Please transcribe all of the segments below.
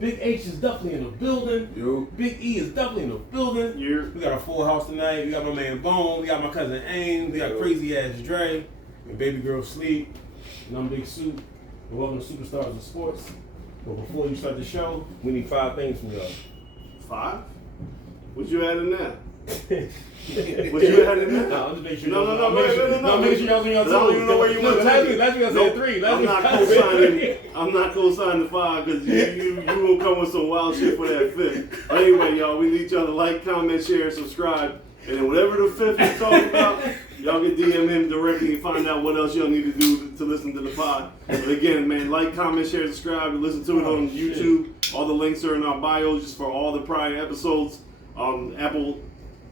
Big H is definitely in the building. Yo. Big E is definitely in the building. Yeah. We got a full house tonight. We got my man Bone. We got my cousin Aim. We got crazy ass Dre. And baby girl Sleep. And I'm Big Soup. And welcome to Superstars of Sports. But before you start the show, we need 5 things from y'all. 5? What you adding now? What you adding now? No, I'm just making sure. No. I'm making sure y'all on your I don't even know where you went. Last week I said 3. I'm not co-signing 5 because you will come with some wild shit for that 5th. Anyway, y'all, we need y'all to like, comment, share, and subscribe. And then whatever the 5th we're talking about, y'all can DM him directly and find out what else y'all need to do to listen to the pod. But again, man, like, comment, share, subscribe, and listen to it on YouTube. All the links are in our bios just for all the prior episodes.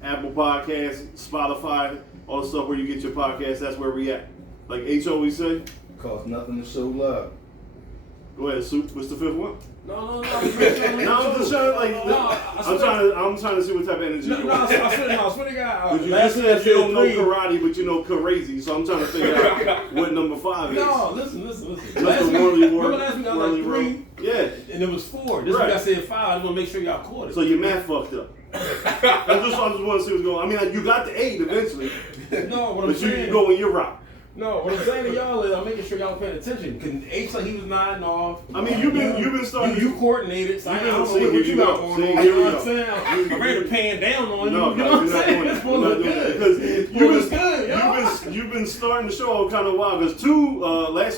Apple Podcasts, Spotify, all the stuff where you get your podcasts, that's where we at. Like H always say. Cost nothing to show love. Go ahead, Soup. What's the 5th one? No. I'm just trying to I'm trying to see what type of energy you want. I swear to God. You said you don't know karate, but you know crazy, so I'm trying to figure out what number 5 is. No, listen. Last week I got 3. Yeah. And it was 4. This week I said 5. I just want to make sure y'all caught it. So your math fucked up. I just want to see what's going on. I mean, you got the 8 eventually. No, what I'm saying. You go in your route. No, what I'm saying to y'all is I'm making sure y'all paying attention. Because H like he was nodding off. I mean, you've been starting. You coordinated. So I don't know what you got going on. You know what I'm saying? I'm ready to pan down on you. No, you know what I'm saying? It's supposed to look good. Because you've been starting the show kind of wild. Because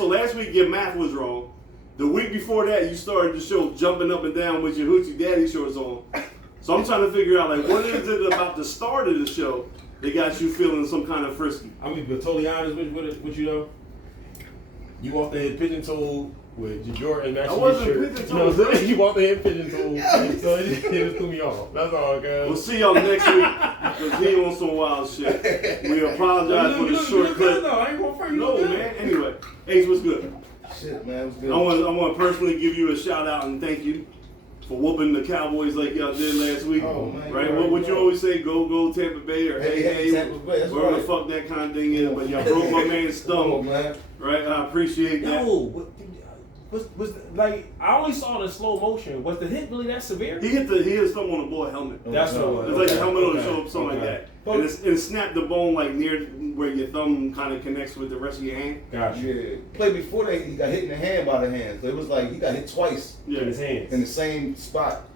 last week your math was wrong. The week before that you started the show jumping up and down with your hoochie daddy shorts on. So I'm trying to figure out like what is it about the start of the show that got you feeling some kind of frisky. I'm gonna be totally honest with you though. You walked in pigeon toed with your Jordan matching I wasn't shirt. pigeon You know what I'm toed. saying? You walked in pigeon toed, so it just threw me off. That's all, guys. We'll see y'all next week because he on some wild shit. We apologize for the short clip. I ain't going for you. No, man. Anyway, Ace, what's good? Shit, man, it was good. I want to personally give you a shout out and thank you for whooping the Cowboys like y'all did last week. Oh, man, right? What you always say, go Tampa Bay or hey, Tampa Bay, that's wherever right. the fuck that kind of thing is. But y'all broke my man's thumb. Man. Right? I appreciate that. Yo, was like I only saw it in slow motion. Was the hit really that severe? He hit something on the boy helmet. That's what it was. It's like a helmet on the shoulder, something like that. And it snapped the bone like near where your thumb kind of connects with the rest of your hand. Gotcha. Yeah. Play before that, he got hit in the hand by the hands. So it was like he got hit twice Yeah. In his hands. in the same spot.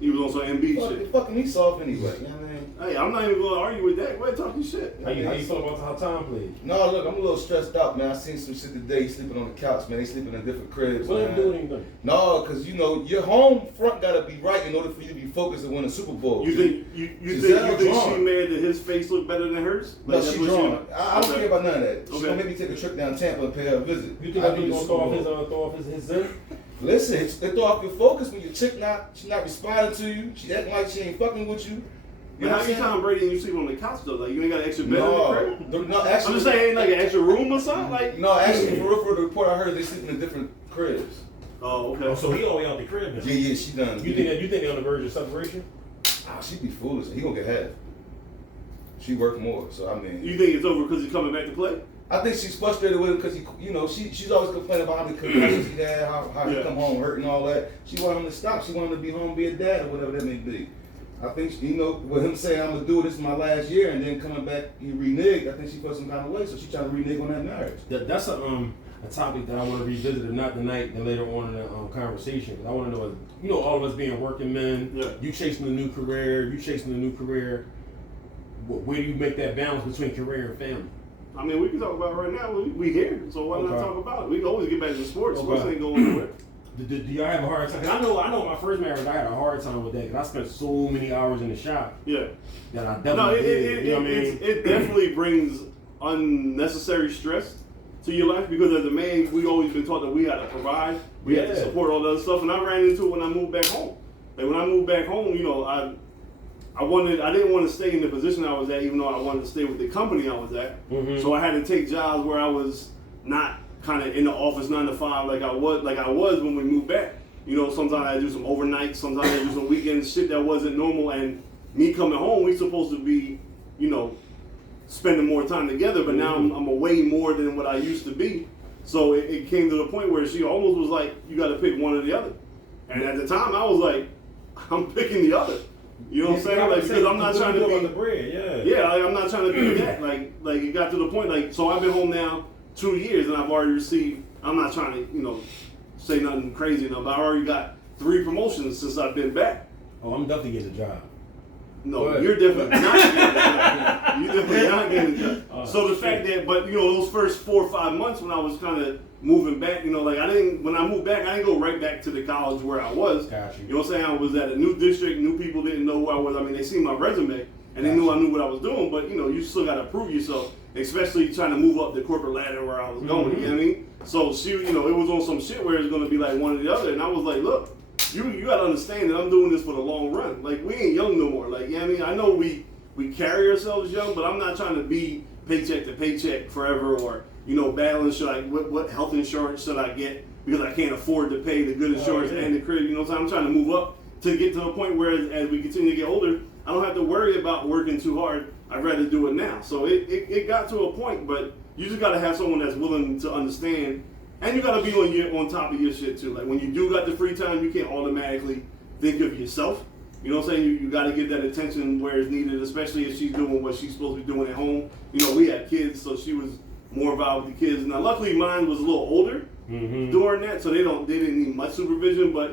He was on some MB shit. Fucking me soft anyway. You know what I mean? Hey, I'm not even going to argue with that. Go ahead, talk your shit. How you feel about how Tom played? No, look, I'm a little stressed out, man. I seen some shit today. He's sleeping on the couch, man. They sleeping in different cribs. What man. did do anything? No, because you know your home front gotta be right in order for you to be focused and win a Super Bowl. You think she mad that his face look better than hers? No, Like, she that's what drawn. I don't care about none of that. She's Okay. gonna maybe take a trip down Tampa and pay her a visit. You think he's gonna throw off his zen? Listen, they throw off your focus when your chick she not responding to you. She acting like she ain't fucking with you. You know how you Tom Brady and you sleep on the couch though? Like you ain't got an extra bed in the crib? No, actually, I'm just saying, ain't like an extra room or something. Like no, actually, for the report I heard, they sleep in different cribs. Oh, okay. Oh, so he all the way out the crib now. Yeah, she done. You think they're on the verge of separation? She be foolish. He gonna get half. She work more, so I mean. You think it's over because he's coming back to play? I think she's frustrated with him because she's always complaining about how many concussions he had, how he come home hurt and all that. She wanted him to stop. She wanted him to be home, be a dad, or whatever that may be. I think with him saying I'm gonna do this my last year and then coming back he reneged. I think she felt some kind of way, so she's trying to renege on that marriage. That's a topic that I want to revisit, if not tonight, then later on in the conversation. I want to know, all of us being working men, you chasing a new career, where do you make that balance between career and family? I mean, we can talk about it right now. We here, so why not talk about it? We can always get back to sports. Sports ain't going anywhere. Do y'all have a hard time? 'Cause I know my first marriage, I had a hard time with that because I spent so many hours in the shop. Yeah. That I definitely did. You know what I mean? It definitely brings unnecessary stress to your life because as a man, we always been taught that we had to provide, we had to support all the other stuff, and I ran into it when I moved back home. Like when I moved back home, I didn't want to stay in the position I was at, even though I wanted to stay with the company I was at. Mm-hmm. So I had to take jobs where I was not kind of in the office 9 to 5 like I was when we moved back. Sometimes I do some overnights, sometimes I do some weekends, shit that wasn't normal. And me coming home, we supposed to be, spending more time together. But now I'm away more than what I used to be. So it came to the point where she almost was like, you got to pick one or the other. And at the time, I was like, I'm picking the other. You know what I'm saying? Like, because I'm not trying to be on the bread. yeah, like, I'm not trying to be that. Like it got to the point. Like, so I've been home now 2 years, and I've already received. I'm not trying to, say nothing crazy enough, but I already got 3 promotions since I've been back. Oh, I'm definitely getting a job. No, What? you're definitely not getting a job. You're definitely not getting a job. So the fact that, but those first 4 or 5 months when I was kind of moving back, when I moved back, I didn't go right back to the college where I was. Got you. You know what I'm saying? I was at a new district, new people didn't know who I was. I mean, they seen my resume and they knew I knew what I was doing, but you still got to prove yourself, especially trying to move up the corporate ladder where I was going. You know what I mean? So she, it was on some shit where it's going to be like one or the other, and I was like, look. You gotta understand that I'm doing this for the long run. Like, we ain't young no more. Like, I know we carry ourselves young, but I'm not trying to be paycheck to paycheck forever or, battling what health insurance should I get because I can't afford to pay the good insurance and the crib. So I'm trying to move up to get to a point where as we continue to get older, I don't have to worry about working too hard. I'd rather do it now. So it got to a point, but you just gotta have someone that's willing to understand. And you gotta be on top of your shit too. Like when you do got the free time, you can't automatically think of yourself. You know what I'm saying? You gotta get that attention where it's needed, especially if she's doing what she's supposed to be doing at home. We had kids, so she was more involved with the kids. Now luckily mine was a little older during that, so they didn't need much supervision, but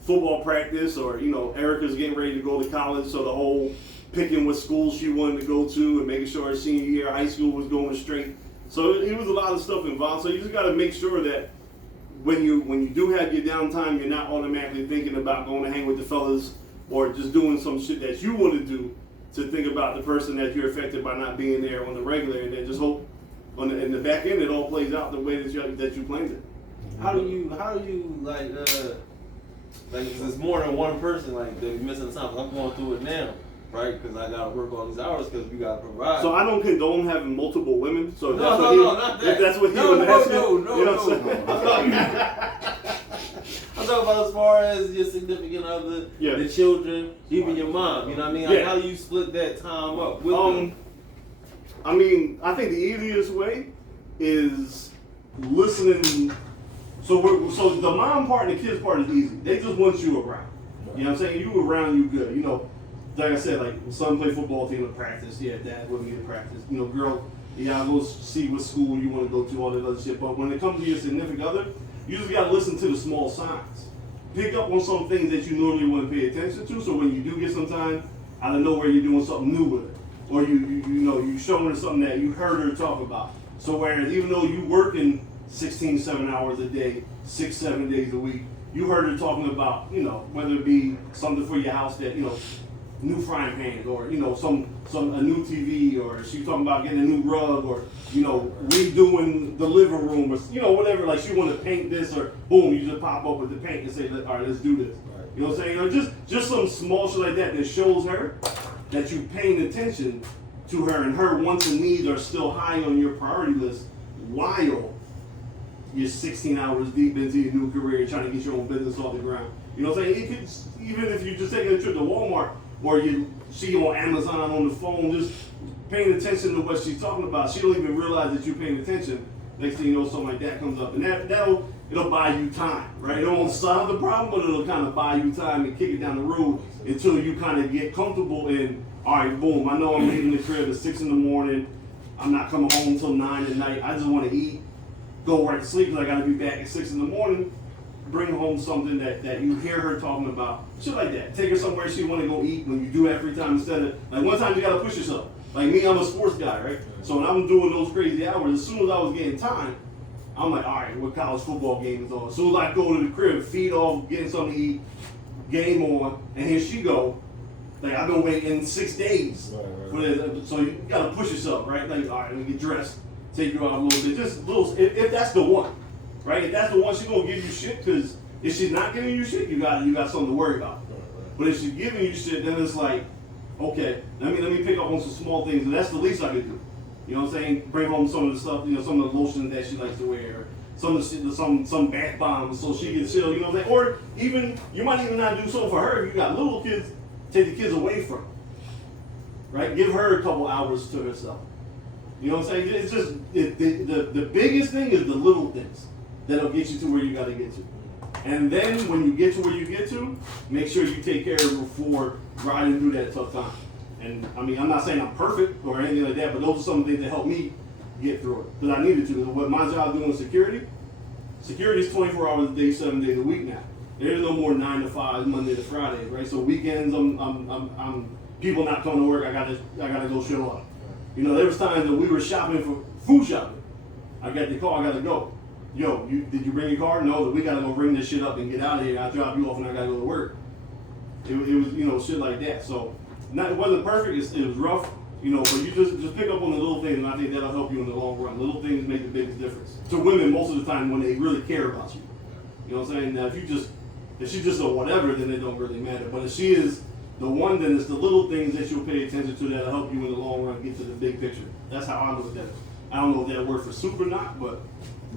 football practice or Erica's getting ready to go to college, so the whole picking what school she wanted to go to and making sure her senior year of high school was going straight. So it was a lot of stuff involved. So you just got to make sure that when you do have your downtime, you're not automatically thinking about going to hang with the fellas or just doing some shit that you want to do to think about the person that you're affected by not being there on the regular, and then just hope in the back end it all plays out the way that you planned it. How do you like if it's more than one person like that missing time? I'm going through it now. Right, because I gotta work all these hours because we gotta provide. So I don't condone having multiple women. So not that. If that's what he was asking. I'm talking about as far as your significant other, the children, even your mom. You know what I mean? Like, how do you split that time up with them? I mean, I think the easiest way is listening. So the mom part and the kids part is easy. They just want you around. You know what I'm saying? You around, you good. Like I said, like son play football team at practice. Yeah, dad with me at practice. Girl, you gotta go see what school you want to go to, all that other shit. But when it comes to your significant other, you just gotta listen to the small signs. Pick up on some things that you normally want to pay attention to. So when you do get some time, out of nowhere you're doing something new with it, or you showing her something that you heard her talk about. So whereas even though you working 7 hours a day, 6-7 days a week, you heard her talking about whether it be something for your house that new frying pans, or a new TV, or she talking about getting a new rug, or redoing the living room, or whatever. Like she want to paint this, or boom, you just pop up with the paint and say, all right, let's do this. Right. You know what I'm saying? Or just some small shit like that shows her that you paying attention to her, and her wants and needs are still high on your priority list while you're 16 hours deep into your new career trying to get your own business off the ground. You know what I'm saying? It could, even if you're just taking a trip to Walmart, or you see on Amazon on the phone, just paying attention to what she's talking about. She don't even realize that you're paying attention. Next thing you know, something like that comes up. And it'll buy you time, right? It won't solve the problem, but it'll kind of buy you time and kick it down the road until you kind of get comfortable in, all right, boom, I know I'm leaving the crib at 6 in the morning. I'm not coming home until 9 at night. I just want to eat, go right to sleep because I got to be back at 6 in the morning. Bring home something that you hear her talking about. Shit like that. Take her somewhere she want to go eat when you do have free time instead of, like one time you got to push yourself. Like me, I'm a sports guy, right? So when I'm doing those crazy hours, as soon as I was getting time, I'm like, all right, what college football game is on? As soon as I go to the crib, feed off, getting something to eat, game on, and here she go. Like I've been waiting 6 days for this. So you got to push yourself, right? Like, all right, let me get dressed, take you out a little bit. Just little, if that's the one. Right? If that's the one, she's gonna give you shit, because if she's not giving you shit, you got something to worry about. But if she's giving you shit, then it's like, okay, let me pick up on some small things, and that's the least I could do. You know what I'm saying? Bring home some of the stuff, some of the lotion that she likes to wear, some bath bombs so she can chill. You know what I'm saying? Or even you might even not do so for her. If you got little kids, take the kids away from her. Right? Give her a couple hours to herself. You know what I'm saying? It's just the biggest thing is the little things that'll get you to where you got to get to. And then when you get to where you get to, make sure you take care of it before riding through that tough time. And I mean, I'm not saying I'm perfect or anything like that, but those are some things that help me get through it. Because I needed to. What my job doing security is 24 hours a day, 7 days a week now. There's no more 9 to 5, Monday to Friday, right? So weekends, I'm people not coming to work. I gotta go show up. You know, there was times that we were shopping for food shopping. I got the call, I gotta go. Yo, did you bring your car? No, we gotta go bring this shit up and get out of here. I'll drop you off and I gotta go to work. It was, shit like that. So, it wasn't perfect. It was rough, but you just pick up on the little things, and I think that'll help you in the long run. Little things make the biggest difference to women most of the time when they really care about you. You know what I'm saying? Now, if she's just a whatever, then it don't really matter. But if she is the one, then it's the little things that you'll pay attention to that'll help you in the long run get to the big picture. That's how I look at that. I don't know if that worked for Soup or not, but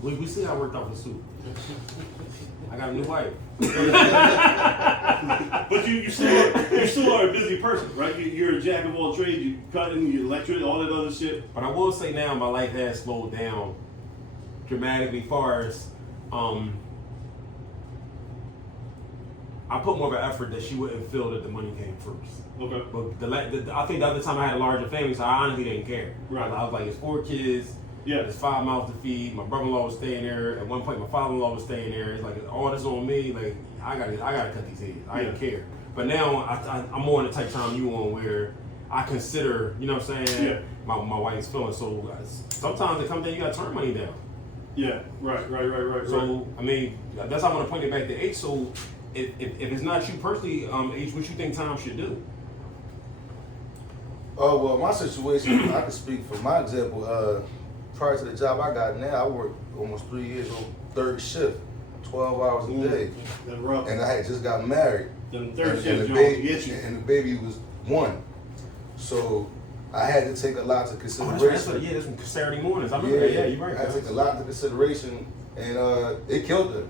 we see how it worked out for Soup. I got a new wife. But you still are a busy person, right? You're a jack of all trades. You cutting, you electric, all that other shit. But I will say now my life has slowed down dramatically far as I put more of an effort that she wouldn't feel that the money came first. Okay. But I think the other time I had a larger family, so I honestly didn't care. Right. I was like, it's 4 kids. Yeah. There's 5 mouths to feed. My brother-in-law was staying there. At one point, my father-in-law was staying there. It's like all this on me. Like I gotta cut these heads. I didn't care. But now I'm more in the type of time you on where I consider, you know what I'm saying? Yeah. My wife's feeling. So sometimes it comes down, you gotta turn money down. Yeah. Right. So I mean, that's how I want to point it back to H. So if it's not you personally, H, what you think Tom should do? Oh, well, my situation, I can speak from my example. Prior to the job I got now, I worked almost 3 years on third shift, 12 hours a day. That's rough. And I had just got married. Then third shift, the Joe, baby, get you. and the baby was 1. So I had to take a lot to consideration. That's from Saturday mornings. I remember that. Yeah, you're right. I had to take a lot into consideration, and it killed her.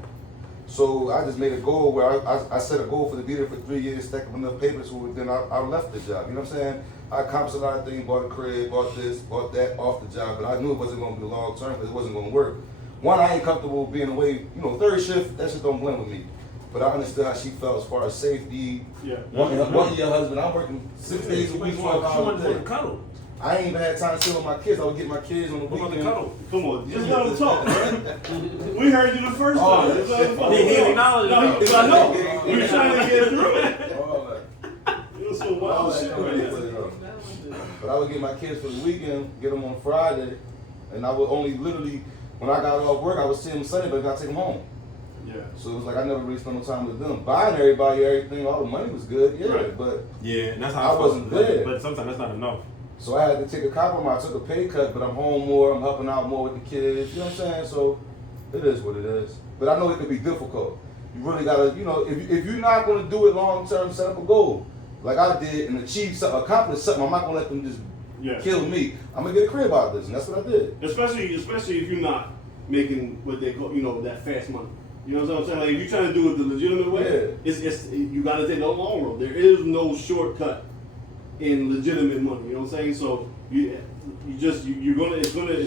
So I just made a goal where I set a goal for to be there for 3 years, stack up enough papers, so then I left the job. You know what I'm saying? I accomplished a lot of things, bought a crib, bought this, bought that off the job, but I knew it wasn't going to be long term because it wasn't going to work. One, I ain't comfortable being away, third shift, that shit don't blend with me. But I understood how she felt as far as safety. Yeah. One your husband, I'm working 6 days a week, 12 hours a day. Cuddle. I ain't even had time to sit with my kids. I would get my kids on the weekend. Cuddle. Come on, just let them talk, man. We heard you the first time. He acknowledged it. I know. We were trying to get through it. It was some wild shit right there. But I would get my kids for the weekend, get them on Friday, and I would only literally, when I got off work, I would see them Sunday, but I got to take them home. Yeah. So it was like I never really spent no time with them. Buying everybody everything, all the money was good, Right. but and that's how I wasn't there. But sometimes that's not enough. So I had to take a compromise. I took a pay cut, but I'm home more. I'm helping out more with the kids. You know what I'm saying? So it is what it is. But I know it can be difficult. You really gotta, if you're not gonna do it long term, set up a goal. Like I did and achieve something, accomplish something. I'm not gonna let them just kill me. I'm gonna get a crib out of this, and that's what I did. Especially if you're not making what they call, that fast money. You know what I'm saying? Like if you're trying to do it the legitimate way, it's you gotta take the long road. There is no shortcut in legitimate money. You know what I'm saying? So it's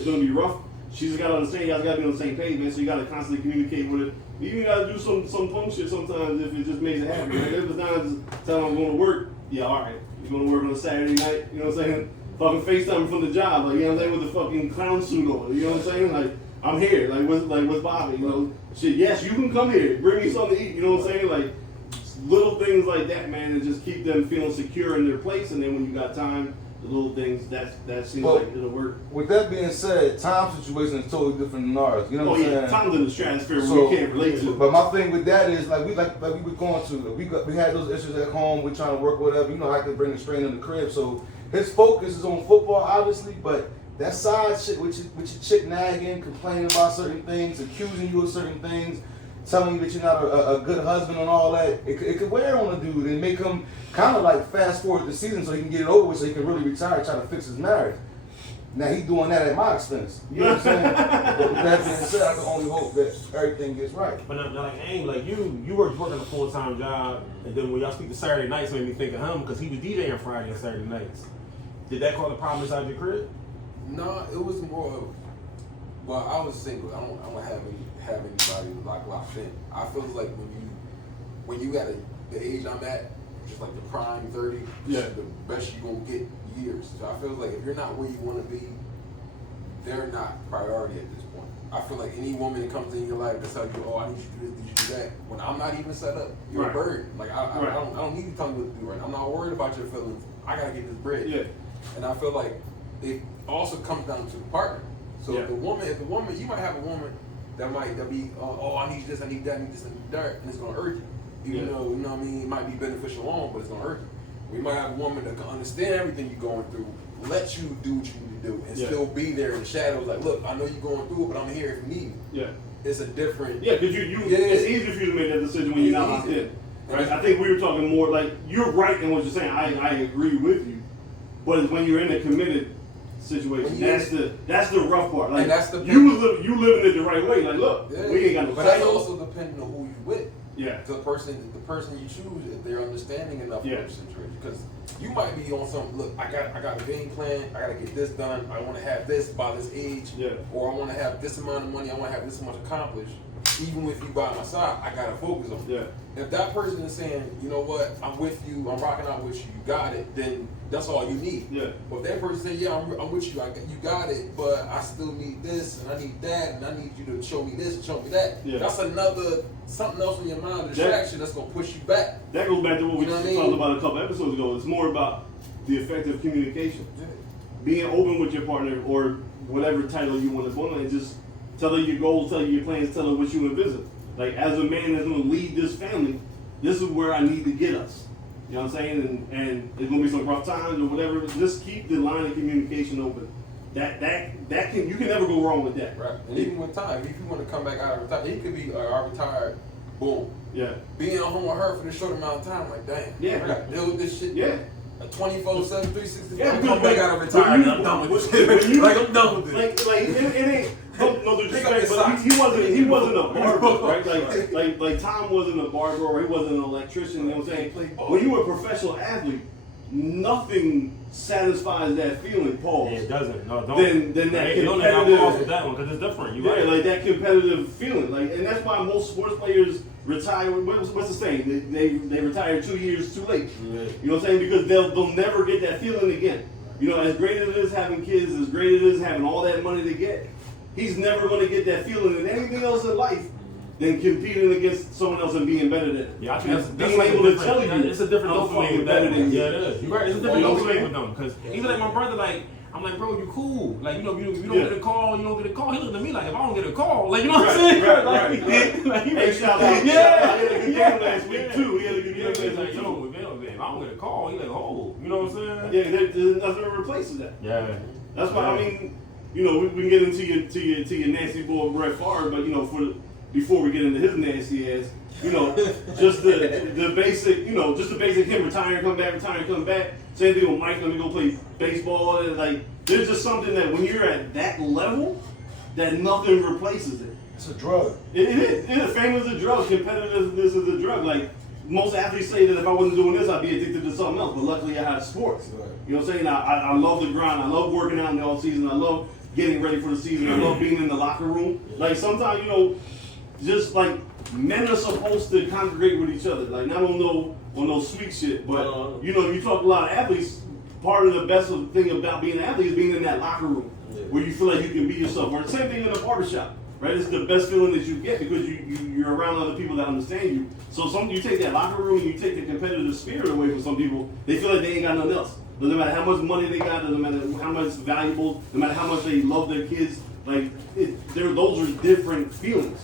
gonna be rough. She's gotta understand. You guys gotta be on the same page, man. So you gotta constantly communicate with it. You even gotta do some fun shit sometimes if it just makes it happen. Right? There's times telling I'm going to work. Yeah, all right. You're going to work on a Saturday night. You know what I'm saying? Fucking FaceTime from the job. Like, you know what I'm saying? With the fucking clown suit on. You know what I'm saying? Like, I'm here. Like with Bobby. Shit. Yes, you can come here. Bring me something to eat. You know what I'm saying? Like little things like that, man, and just keep them feeling secure in their place. And then when you got time, the little things that seems like it'll work. With that being said, Tom's situation is totally different than ours. You know what I'm saying? Tom's in the stratosphere where we can't relate to. But my thing with that is we were going to. We had those issues at home. We're trying to work whatever. I could bring the strain in the crib. So his focus is on football, obviously, but that side shit with your chick nagging, complaining about certain things, accusing you of certain things, telling you that you're not a good husband and all that, it could wear on a dude and make him kind of like fast forward the season so he can get it over with so he can really retire and try to fix his marriage. Now he's doing that at my expense. You know what I'm saying? But with that being said, I can only hope that everything gets right. But you were working a full-time job, and then when y'all speak to Saturday nights, it made me think of him because he was DJing Friday and Saturday nights. Did that cause a problem inside your crib? No, it was more of, well, I was single. I don't have have anybody locked in. I feel like when you at the age I'm at, just like the prime 30, yeah, the best you gonna get years. So I feel like if you're not where you want to be, they're not priority at this point. I feel like any woman that comes in your life that tells you, oh, I need you to do this, need you to do that. When I'm not even set up, you're right. a bird. Like I don't need to tell you what to do right now. I'm not worried about your feelings. I gotta get this bread. Yeah. And I feel like it also comes down to the partner. So yeah. if the woman, you might have a woman that be, oh, I need this, I need that, I need this, I need that, and it's gonna hurt you. Even though, you know what I mean, it might be beneficial on, but it's gonna hurt you. We might have a woman that can understand everything you're going through, let you do what you need to do, and still be there in the shadows. Like, look, I know you're going through it, but I'm here if you need me. Yeah. It's a different. Yeah, because it's easy for you to make that decision when you're not locked in. Right? I think we were talking more like you're right in what you're saying. I agree with you, but it's when you're in a committed situation, that's the rough part. Like, and that's the you living it the right way. Like, look, we ain't got no. But that's also depending on who you with. Yeah. The person you choose, if they're understanding enough of the situation, because you might be on some. Look, I got a game plan. I got to get this done. I want to have this by this age. Yeah. Or I want to have this amount of money. I want to have this much accomplished. Even with you by my side, I gotta focus on it. Yeah. If that person is saying, you know what, I'm with you, I'm rocking out with you, you got it, then that's all you need. Yeah. But if that person say, yeah, I'm with you, you got it, but I still need this and I need that and I need you to show me this and show me that. Yeah. That's something else in your mind, a distraction that's gonna push you back. That goes back to what we talked about a couple episodes ago. It's more about the effective communication. Yeah. Being open with your partner or whatever title you want to put on it, just tell her your goals, tell her your plans, tell her what you envision. Like, as a man that's going to lead this family, this is where I need to get us. You know what I'm saying? And there's going to be some rough times or whatever. Just keep the line of communication open. That can, you can never go wrong with that. Right. And even with time, if you want to come back out of retirement, he could be retired, boom. Yeah. Being at home with her for this short amount of time, like, damn. Yeah. I got to deal with this shit. Yeah. A 24/7, 365. Yeah, come back out of retirement. I'm done with this. Like, I'm done with this. Like it ain't. No disrespect, but he wasn't a barber, right? Like Tom wasn't a barber or he wasn't an electrician. You know what I'm saying? When you were a professional athlete, nothing satisfies that feeling, Paul. Yeah, it doesn't. No, don't. Then that you don't competitive. off with that one because it's different. You right? Like that competitive feeling. Like, and that's why most sports players retire. What's the saying? They retire 2 years too late. Yeah. You know what I'm saying? Because they'll never get that feeling again. You know, as great as it is having kids, as great as it is having all that money to get, he's never going to get that feeling in anything else in life than competing against someone else and being better than them. Yeah, I think that's being like able to tell you. It's a different I'm dopamine fucking with better that. than you. Yeah, it is. You're right. It's a different Yeah. dopamine with them because even like my brother, like I'm like, bro, you cool. Like, you know, you don't get a call, you don't get a call. He looking at me like, if I don't get a call, like, you know what I'm saying? Right. Hey, shout out. Yeah. He had a good game last week too. He had a good game last week like, too. yo, if I don't get a call, he like, oh, you know what I'm saying? Yeah, there's nothing replaces that. Yeah. That's why I mean, you know, we can get into your nasty boy Brett Favre, but you know, before we get into his nasty ass, you know, just the basic, you know, just the basic him retiring, come back. Same thing with Mike, let me go play baseball. And like, there's just something that when you're at that level, that nothing replaces it. It's a drug. It is. Yeah, fame is a drug. Competitiveness is a drug. Like, most athletes say that if I wasn't doing this, I'd be addicted to something else. But luckily, I had sports. Right. You know what I'm saying? I love the grind. I love working out in the off season. I love getting ready for the season. I love being in the locker room. Like, sometimes, you know, just like men are supposed to congregate with each other. Like, not on no sweet shit, but you know, you talk to a lot of athletes. Part of the best thing about being an athlete is being in that locker room where you feel like you can be yourself. Or the same thing in a barbershop. Right, it's the best feeling that you get because you're around other people that understand you. So you take that locker room and you take the competitive spirit away from some people. They feel like they ain't got nothing else. Doesn't matter how much money they got. Doesn't matter how much valuable. No matter how much they love their kids. Like those are different feelings.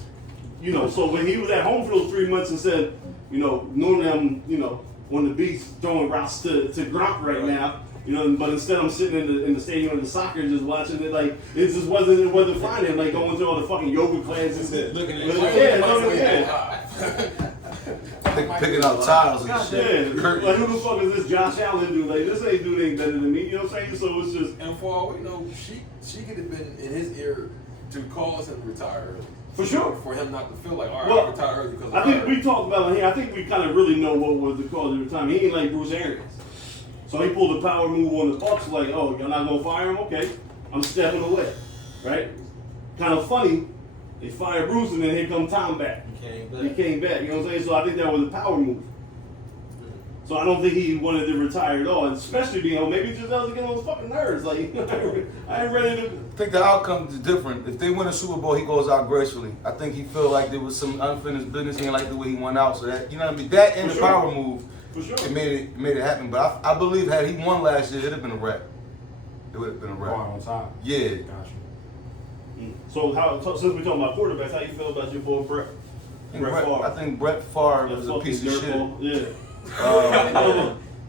You know. So when he was at home for those 3 months and said, you know, knowing them, you know, on the beach throwing routes to Gronk right now. You know, but instead I'm sitting in the stadium with the soccer just watching it. Like it wasn't fine. And like going to all the fucking yoga classes, looking at picking up tiles and shit. Like who the fuck is this Josh Allen dude? Like this dude ain't better than me. You know what I'm saying? So it's just. And for all we know, she could have been in his ear to cause him to retire early. For sure. For him not to feel like, all right, well, I retire early because of I think her. we talked about it here. I think we kind of really know what was the cause of the time. He ain't like Bruce Arians. So he pulled a power move on the Bucks, like, oh, you're not gonna fire him? Okay, I'm stepping away, right? Kind of funny. They fired Bruce, and then here come Tom back. He came back. You know what I'm saying? So I think that was a power move. So I don't think he wanted to retire at all, and especially being, maybe just doesn't get on his fucking nerves. Like I ain't ready to. I think the outcome is different. If they win a Super Bowl, he goes out gracefully. I think he felt like there was some unfinished business. He didn't like the way he went out, so that, you know what I mean. That and the power move, it made it happen. But I believe had he won last year, it'd have been a wrap. It would have been a wrap. On top. Yeah. Gotcha. So since we're talking about quarterbacks, how you feel about your boy Brett Favre? I think Brett Favre was a piece of shit. Yeah.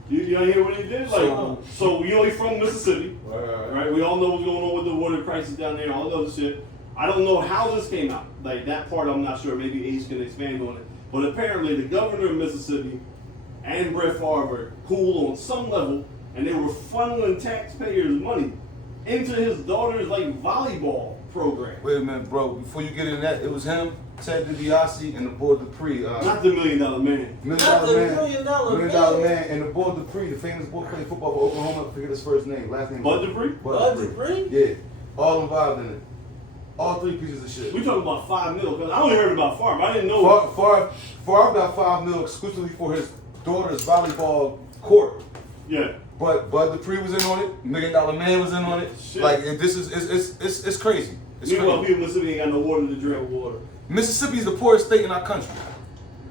You don't hear what he did? Like, so you know he's from Mississippi, right? We all know what's going on with the water crisis down there and all that other shit. I don't know how this came out. Like that part, I'm not sure. Maybe Ace can expand on it. But apparently, the governor of Mississippi and Brett Favre were cool on some level, and they were funneling taxpayers' money into his daughter's volleyball program. Wait a minute, bro. Before you get into that, it was him, Ted DiBiase, and the boy Dupree. Not the $1 Million Man. $1 Million Man, and the boy Dupree, the famous boy playing football for Oklahoma. I forget his first name, last name. Bud Dupree? Bud Dupree? Yeah, all involved in it. All three pieces of shit. We talking about $5 million, because I only heard about Favre. I didn't know. Favre got $5 million exclusively for his daughter's volleyball court. Yeah. But Bud Dupree was in on it. $1 Million Man was in on it. Shit. Like it's crazy. It's Meanwhile, crazy. people in Mississippi ain't got no water to drink. Mississippi is the poorest state in our country.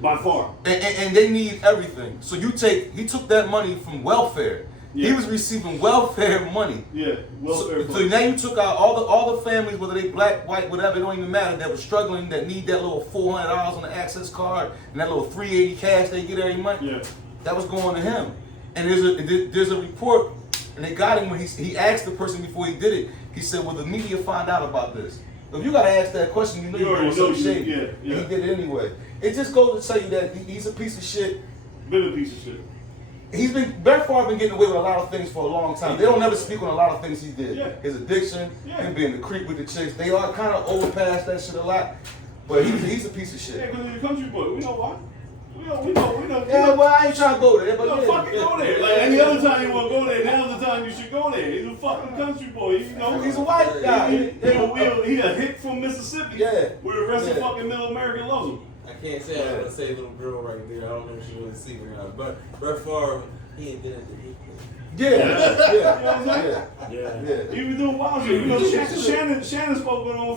By far. And they need everything. So he took that money from welfare. Yeah. He was receiving welfare money. Yeah, welfare. So now you took out all the families, whether they black, white, whatever, it don't even matter, that were struggling, that need that little $400 on the access card and that little $380 cash they get every month. Yeah. That was going to him. And there's a report, and they got him when he asked the person before he did it. He said, "Will the media find out about this?" If you gotta ask that question, you know you're doing some shit. Yeah. And he did it anyway. It just goes to tell you that he's a piece of shit. Been a piece of shit. Brett Favre been getting away with a lot of things for a long time. They don't never speak on a lot of things he did. Yeah. His addiction, Yeah. him being the creep with the chicks. They are kind of overpassed that shit a lot. But he's a piece of shit. Yeah, because he's a country boy. We know why. We know. Yeah, well, I ain't trying to go there. But No, fucking go there. Like any other time you want to go there, now's the time you should go there. He's a fucking country boy. You know, He's a white guy. He a hit from Mississippi. Yeah. Where the rest of fucking middle America loves him. I can't say I want to say little girl right there. I don't know if she wants to see me or not. But Brett Favre, he ain't been at the hit. You know what I'm saying? Yeah. He was doing wild shit. You know, Shannon spoke on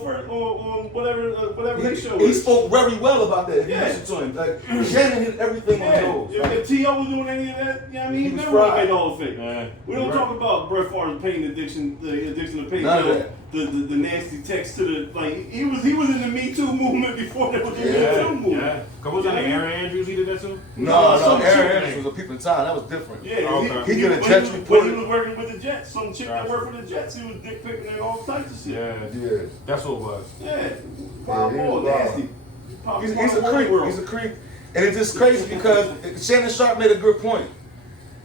whatever his show He is. spoke very well about that. Yeah. Listen to him. Like, Shannon hit everything on those. If T.O. was doing any of that, you know what I mean? He was never would have fried. made all the fake. Yeah. We don't talk about Brett Favre's pain addiction, the addiction to pain, None of that. the nasty text to he was in the Me Too movement before there was a Me Too movement. Yeah. Cause was that Aaron Andrews? He did that too. No, Aaron Andrews was a peep in time. That was different. Yeah, He did a when Jets he report. was working with the Jets. Some chick that worked for the Jets, he was dick picking and all types of shit. Yeah. That's what it was. Yeah. Yeah, he was Nasty. He's a creep. He's a creep. And it's just crazy because Shannon Sharp made a good point.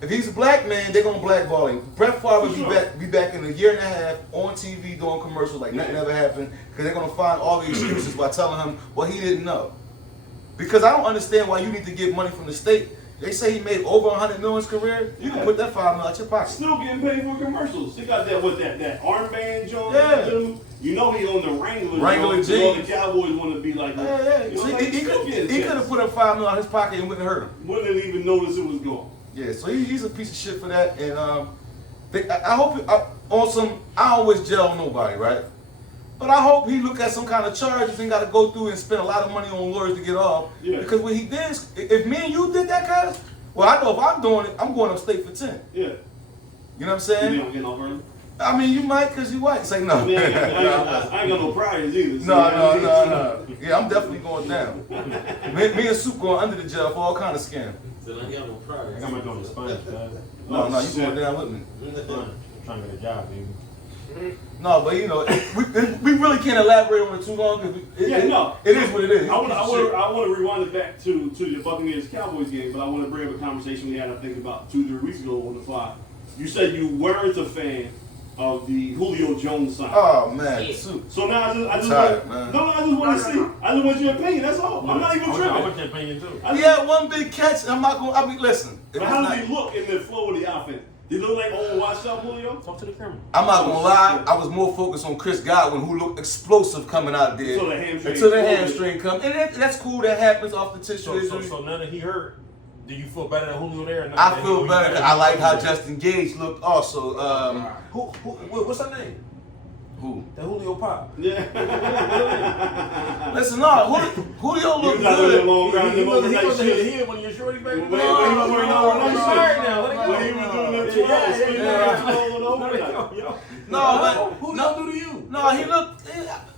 If he's a black man, they're gonna blackball him. Brett Favre will be back in a year and a half on TV doing commercials like nothing ever happened because they're gonna find all the excuses by telling him what he didn't know. Because I don't understand why you need to get money from the state. They say he made over $100 million in his career. You can put that $5 million out your pocket. Still getting paid for commercials. He got that that armband joint. Yeah. You know he on the Wrangler Wrangler joint, all jeans. the Cowboys want to be like that. Yeah. You know, So like, he still getting could have checks. put up $5 million out his pocket and wouldn't hurt him. Wouldn't even notice it was gone. Yeah, so he's a piece of shit for that. And I hope I always jail nobody, right? But I hope he look at some kind of charges and got to go through and spend a lot of money on lawyers to get off. Yeah. Because what he did, if me and you did that, guys, well, I know if I'm doing it, I'm going upstate for 10. Yeah. You know what I'm You saying? don't get off early. I mean, you might because you white. Say no. I mean, I ain't got no priors either. So No. Yeah, I'm definitely going down. me and Soup going under the jail for all kind of scam. So I got no pride. I got my joint in Spanish, guys. No, you going down with me. I'm trying to get a job, baby. No, but you know, we really can't elaborate on it too long because it is what it is. I want to rewind it back to the Buccaneers Cowboys game, but I want to bring up a conversation we had, I think, about 2-3 weeks ago on the fly. You said you weren't a fan of the Julio Jones sign. Oh man, Soup. So now I just tired, want, man. no, I just want to see. I just want your opinion. That's all. I'm not even I tripping. want your opinion too. He had one big catch. I'm not going. I mean, listen. But how does he look in the flow of the offense? He look like old washed up Julio. Talk to the camera. I'm not gonna lie, I was more focused on Chris Godwin, who looked explosive coming out there. Until the hamstring come. And that's cool, that happens off the tissue injury. So now that he hurt, do you feel better than Julio there? Or not? I feel better. I like how Justin Gage looked also. What's her name? Who? The Julio Pop. Yeah. Listen, no, Julio looked He good. He wasn't one of your shorties back then. When he was wearing No, Julio do to you. No, he looked.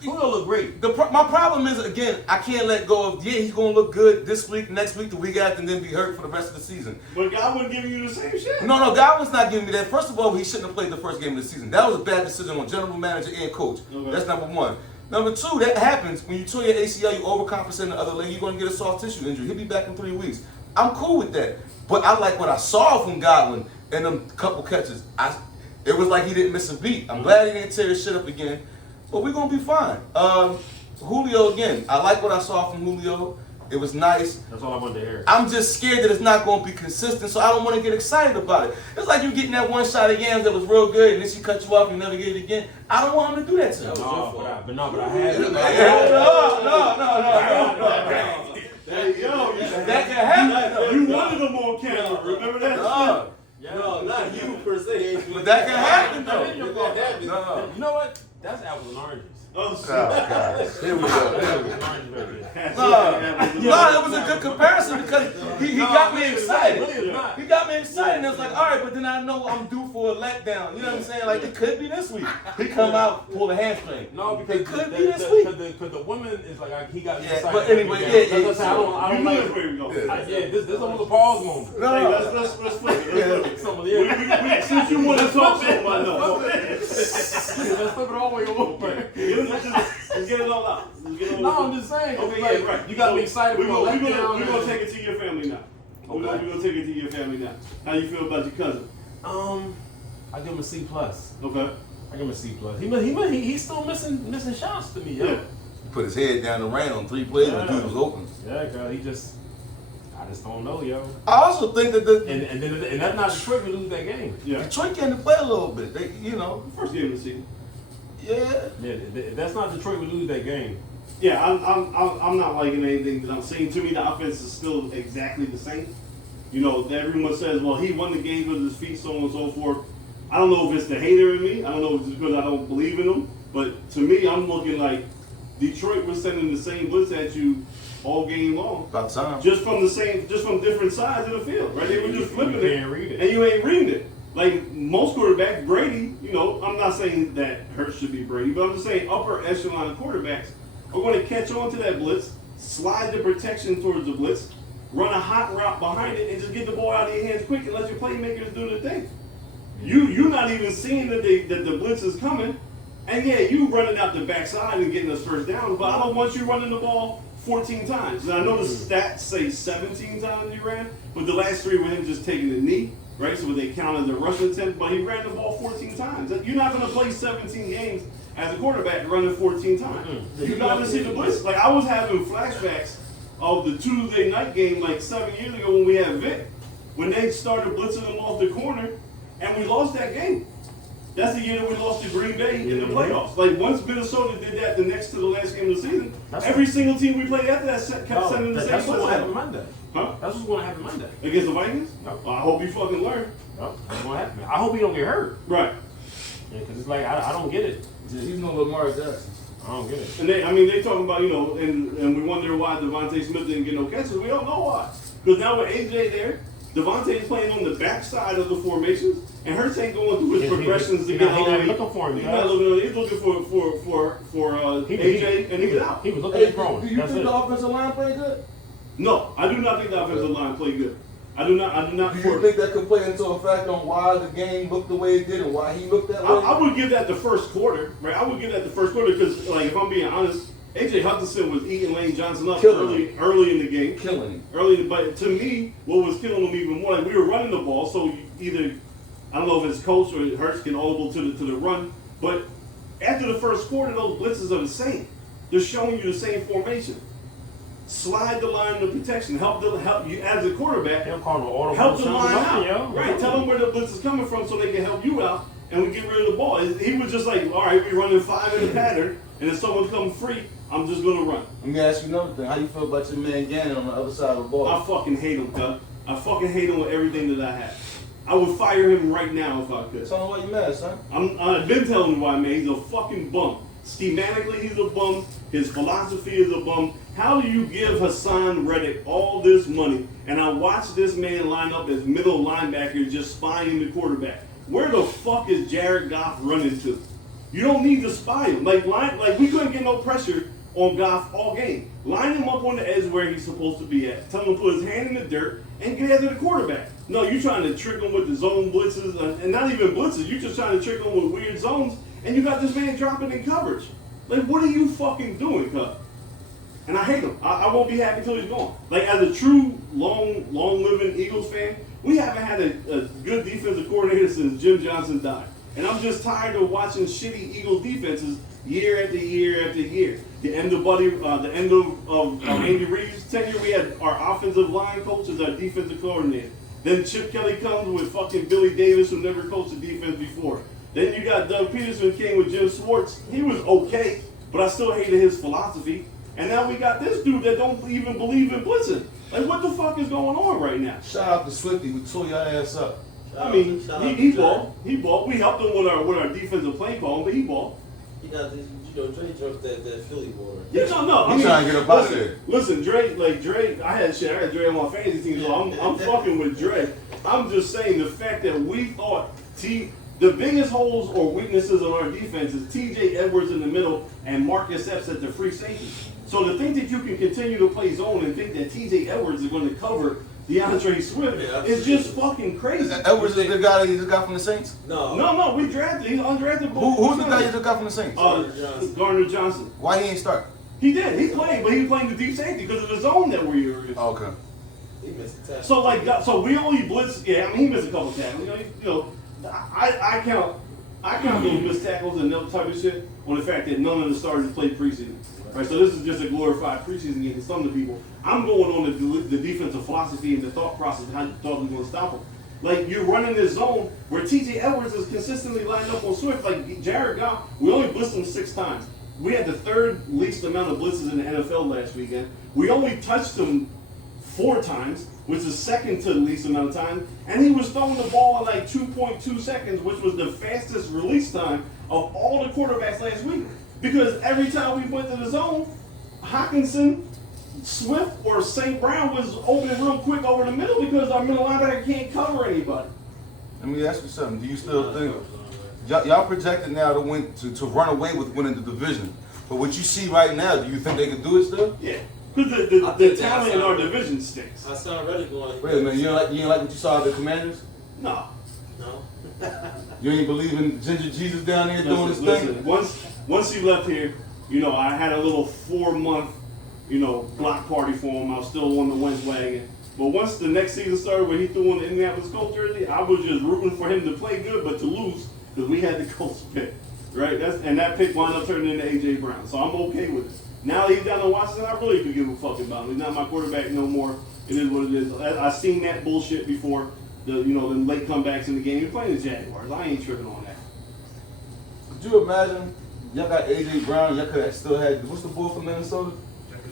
Julio look great. My problem is, again, I can't let go of, he's going to look good this week, next week, the week after, and then be hurt for the rest of the season. But God wouldn't give you the same shit. No, Godwin's not giving me that. First of all, he shouldn't have played the first game of the season. That was a bad decision on general manager and coach. Okay. That's number one. Number two, that happens when you tear your ACL, you overcompensate in the other leg, you're going to get a soft tissue injury. He'll be back in 3 weeks. I'm cool with that. But I like what I saw from Godwin in them couple catches. It was like he didn't miss a beat. I'm glad he didn't tear his shit up again. But we're going to be fine. Julio, again, I like what I saw from Julio. It was nice. That's all I wanted to hear. I'm just scared that it's not going to be consistent, so I don't want to get excited about it. It's like you getting that one shot of yams that was real good, and then she cut you off and you never get it again. I don't want him to do that to me. But I had it. No. Hey, yo, That can happen. you wanted him on camera. Remember that? No, not you per se. But that can happen, though. You know what? That's apples and oranges. Oh, shit. God. Here we go. That's No, it was a good comparison because he got me excited. Really is not. He got me excited, and it's like, all right, but then I know I'm due for a letdown. You know what I'm saying? Like, it could be this week. He come out, pull a hamstring. No, because it could be this week. Because the woman is like, he got me Yeah, excited. but anyway, That's I don't You like knew it. where we go. This was a pause moment. No. Let's flip it. Some of the Since you want to talk so much, no. Let's flip it all the way over. Let's get it all out. No, I'm just saying. Okay, like, yeah, right. You got to be excited. We're for a gonna letdown. take it to your family now. We're Okay. gonna take it to your family now. How you feel about your cousin? I give him a C plus. Okay. I give him a C plus. He's still missing shots to me, yo. Yeah. He put his head down and ran on 3 plays when dude was open. Yeah, girl, I just don't know, yo. I also think that And that's not Detroit. We lose that game. Yeah. Detroit came to play a little bit. They, First game of the season. yeah. Yeah, if that's not Detroit. We lose that game. Yeah, I'm not liking anything that I'm seeing. To me, the offense is still exactly the same. You know, everyone says, well, he won the game with his feet, so on and so forth. I don't know if it's the hater in me. I don't know if it's because I don't believe in him. But to me, I'm looking like Detroit was sending the same blitz at you all game long. About time. Just from different sides of the field, right? They were just flipping You it, can't read it. and you ain't reading it. Like most quarterbacks, Brady, I'm not saying that Hurts should be Brady, but I'm just saying upper echelon quarterbacks are going to catch on to that blitz, slide the protection towards the blitz, run a hot route behind it, and just get the ball out of your hands quick and let your playmakers do their thing. You're not even seeing that the blitz is coming, and yeah, you running out the backside and getting us first down, but I don't want you running the ball 14 times. And I know the stats say 17 times you ran, but the last 3 were him just taking the knee, right? So they counted the rushing attempt, but he ran the ball 14 times. You're not going to play 17 games as a quarterback running 14 times. You're not going to see the blitz. Like I was having flashbacks of the Tuesday night game like 7 years ago when we had Vic, when they started blitzing them off the corner, and we lost that game. That's the year that we lost to Green Bay in the playoffs. Like once Minnesota did that the next to the last game of the season, every single team we played after that kept sending the same That's what's going to happen blitz. Monday. Huh? That's what's going to happen Monday. Against the Vikings? No. I hope you fucking learn. No, that's going to happen. I hope he don't get hurt. Right. Because it's like, I don't get it. He's no Lamar Jackson. I don't get it. And they talking about, and we wonder why Devontae Smith didn't get no catches. We don't know why. Because now with AJ there, Devontae is playing on the backside of the formations, and Hurts ain't going through his progressions to get He's home. not looking for him. He's not looking. He's looking for AJ, and he's out. He was looking at throwing. Do you think the offensive line played good? No, I do not think the offensive line played good. I do not. Do you think that could play into effect on why the game looked the way it did and why he looked that way? I would give that the first quarter, right? I would give that the first quarter because, like, if I'm being honest, AJ Hutchinson was eating Lane Johnson up early in the game. Killing him. But to me, what was killing him even more, like we were running the ball, so either I don't know if it's coach or Hurts can audible to the run, but after the first quarter, those blitzes are the same. They're showing you the same formation. slide the line of protection. Help you as a quarterback. They'll call an audible. Help the line something, out. yo. Right. Tell them where the blitz is coming from so they can help you out and we get rid of the ball. He was just like, all right, we're running 5 in the pattern, and if someone comes free, I'm just gonna run. Let me ask you another thing. How you feel about your man Gannon on the other side of the ball? I fucking hate him, cuz. I fucking hate him with everything that I have. I would fire him right now if I could. Tell me why you mad, son. I've been telling him why, man. He's a fucking bum. Schematically, he's a bum. His philosophy is a bum. How do you give Hassan Reddick all this money and I watch this man line up as middle linebacker just spying the quarterback? Where the fuck is Jared Goff running to? You don't need to spy him. Like we couldn't get no pressure on Goff all game. Line him up on the edge where he's supposed to be at. Tell him to put his hand in the dirt and get after the quarterback. No, you're trying to trick him with the zone blitzes, and not even blitzes. You're just trying to trick him with weird zones, and you got this man dropping in coverage. Like, what are you fucking doing, cuz? And I hate him. I won't be happy till he's gone. Like, as a true long-living Eagles fan, we haven't had a good defensive coordinator since Jim Johnson died. And I'm just tired of watching shitty Eagles defenses year after year after year. The end of Andy Reid's tenure, we had our offensive line coach as our defensive coordinator. Then Chip Kelly comes with fucking Billy Davis, who never coached the defense before. Then you got Doug Peterson came with Jim Schwartz. He was okay, but I still hated his philosophy. And now we got this dude that don't even believe in blitzing. Like, what the fuck is going on right now? Shout out to Swifty. We tore your ass up. I mean, he balled. He balled. We helped him with our defensive play call, but he balled. You got this, Dre jumped that Philly boy. Yeah, no. I'm trying to get up out of there. Listen, Dre, I had Dre on my fantasy team, so I'm fucking with Dre. I'm just saying the fact that we thought the biggest holes or weaknesses on our defense is T.J. Edwards in the middle and Marcus Epps at the free safety. So to think that you can continue to play zone and think that T.J. Edwards is going to cover DeAndre Swift is just fucking crazy. Edwards is the guy that you just got from the Saints? No, we drafted. He's undrafted. Who's the guy you just got from the Saints? Gardner Johnson. Why he ain't start? He did. He played, but he was playing the deep safety because of the zone that we were in. Okay. He missed a tackle. So we only blitzed. Yeah, I mean he missed a couple tackles. I count those missed tackles and that type of shit on the fact that none of the starters played preseason. Right, so this is just a glorified preseason game for some of the people. I'm going on the defensive philosophy and the thought process of how you thought we were going to stop them. Like, you're running this zone where T.J. Edwards is consistently lined up on Swift. Like, Jared Goff, we only blitzed him 6 times. We had the 3rd least amount of blitzes in the NFL last weekend. We only touched him 4 times, which is 2nd to the least amount of time. And he was throwing the ball in like 2.2 seconds, which was the fastest release time of all the quarterbacks last week. Because every time we went to the zone, Hawkinson, Swift, or St. Brown was opening real quick over the middle because our middle linebacker can't cover anybody. Let me ask you something. Do you still think y'all projected now to win to run away with winning the division? But what you see right now, do you think they can do it still? Yeah, because the talent in our division stinks. I sound ready going. Wait a minute, you ain't like what you saw at the Commanders? No. You ain't believe in Ginger Jesus down there doing his thing? Once he left here, I had a little 4-month, block party for him. I was still on the Wentz wagon. But once the next season started where he threw on the Indianapolis Colts jersey, I was just rooting for him to play good but to lose because we had the Colts pick. Right? And that pick wound up turning into A.J. Brown. So I'm okay with it. Now that he's down in Washington, I really could give a fuck about him. He's not my quarterback no more. It is what it is. I've seen that bullshit before. The late comebacks in the game. You're playing the Jaguars. I ain't tripping on that. Could you imagine? Y'all got A.J. Brown. Y'all could have still had what's the bull from Minnesota?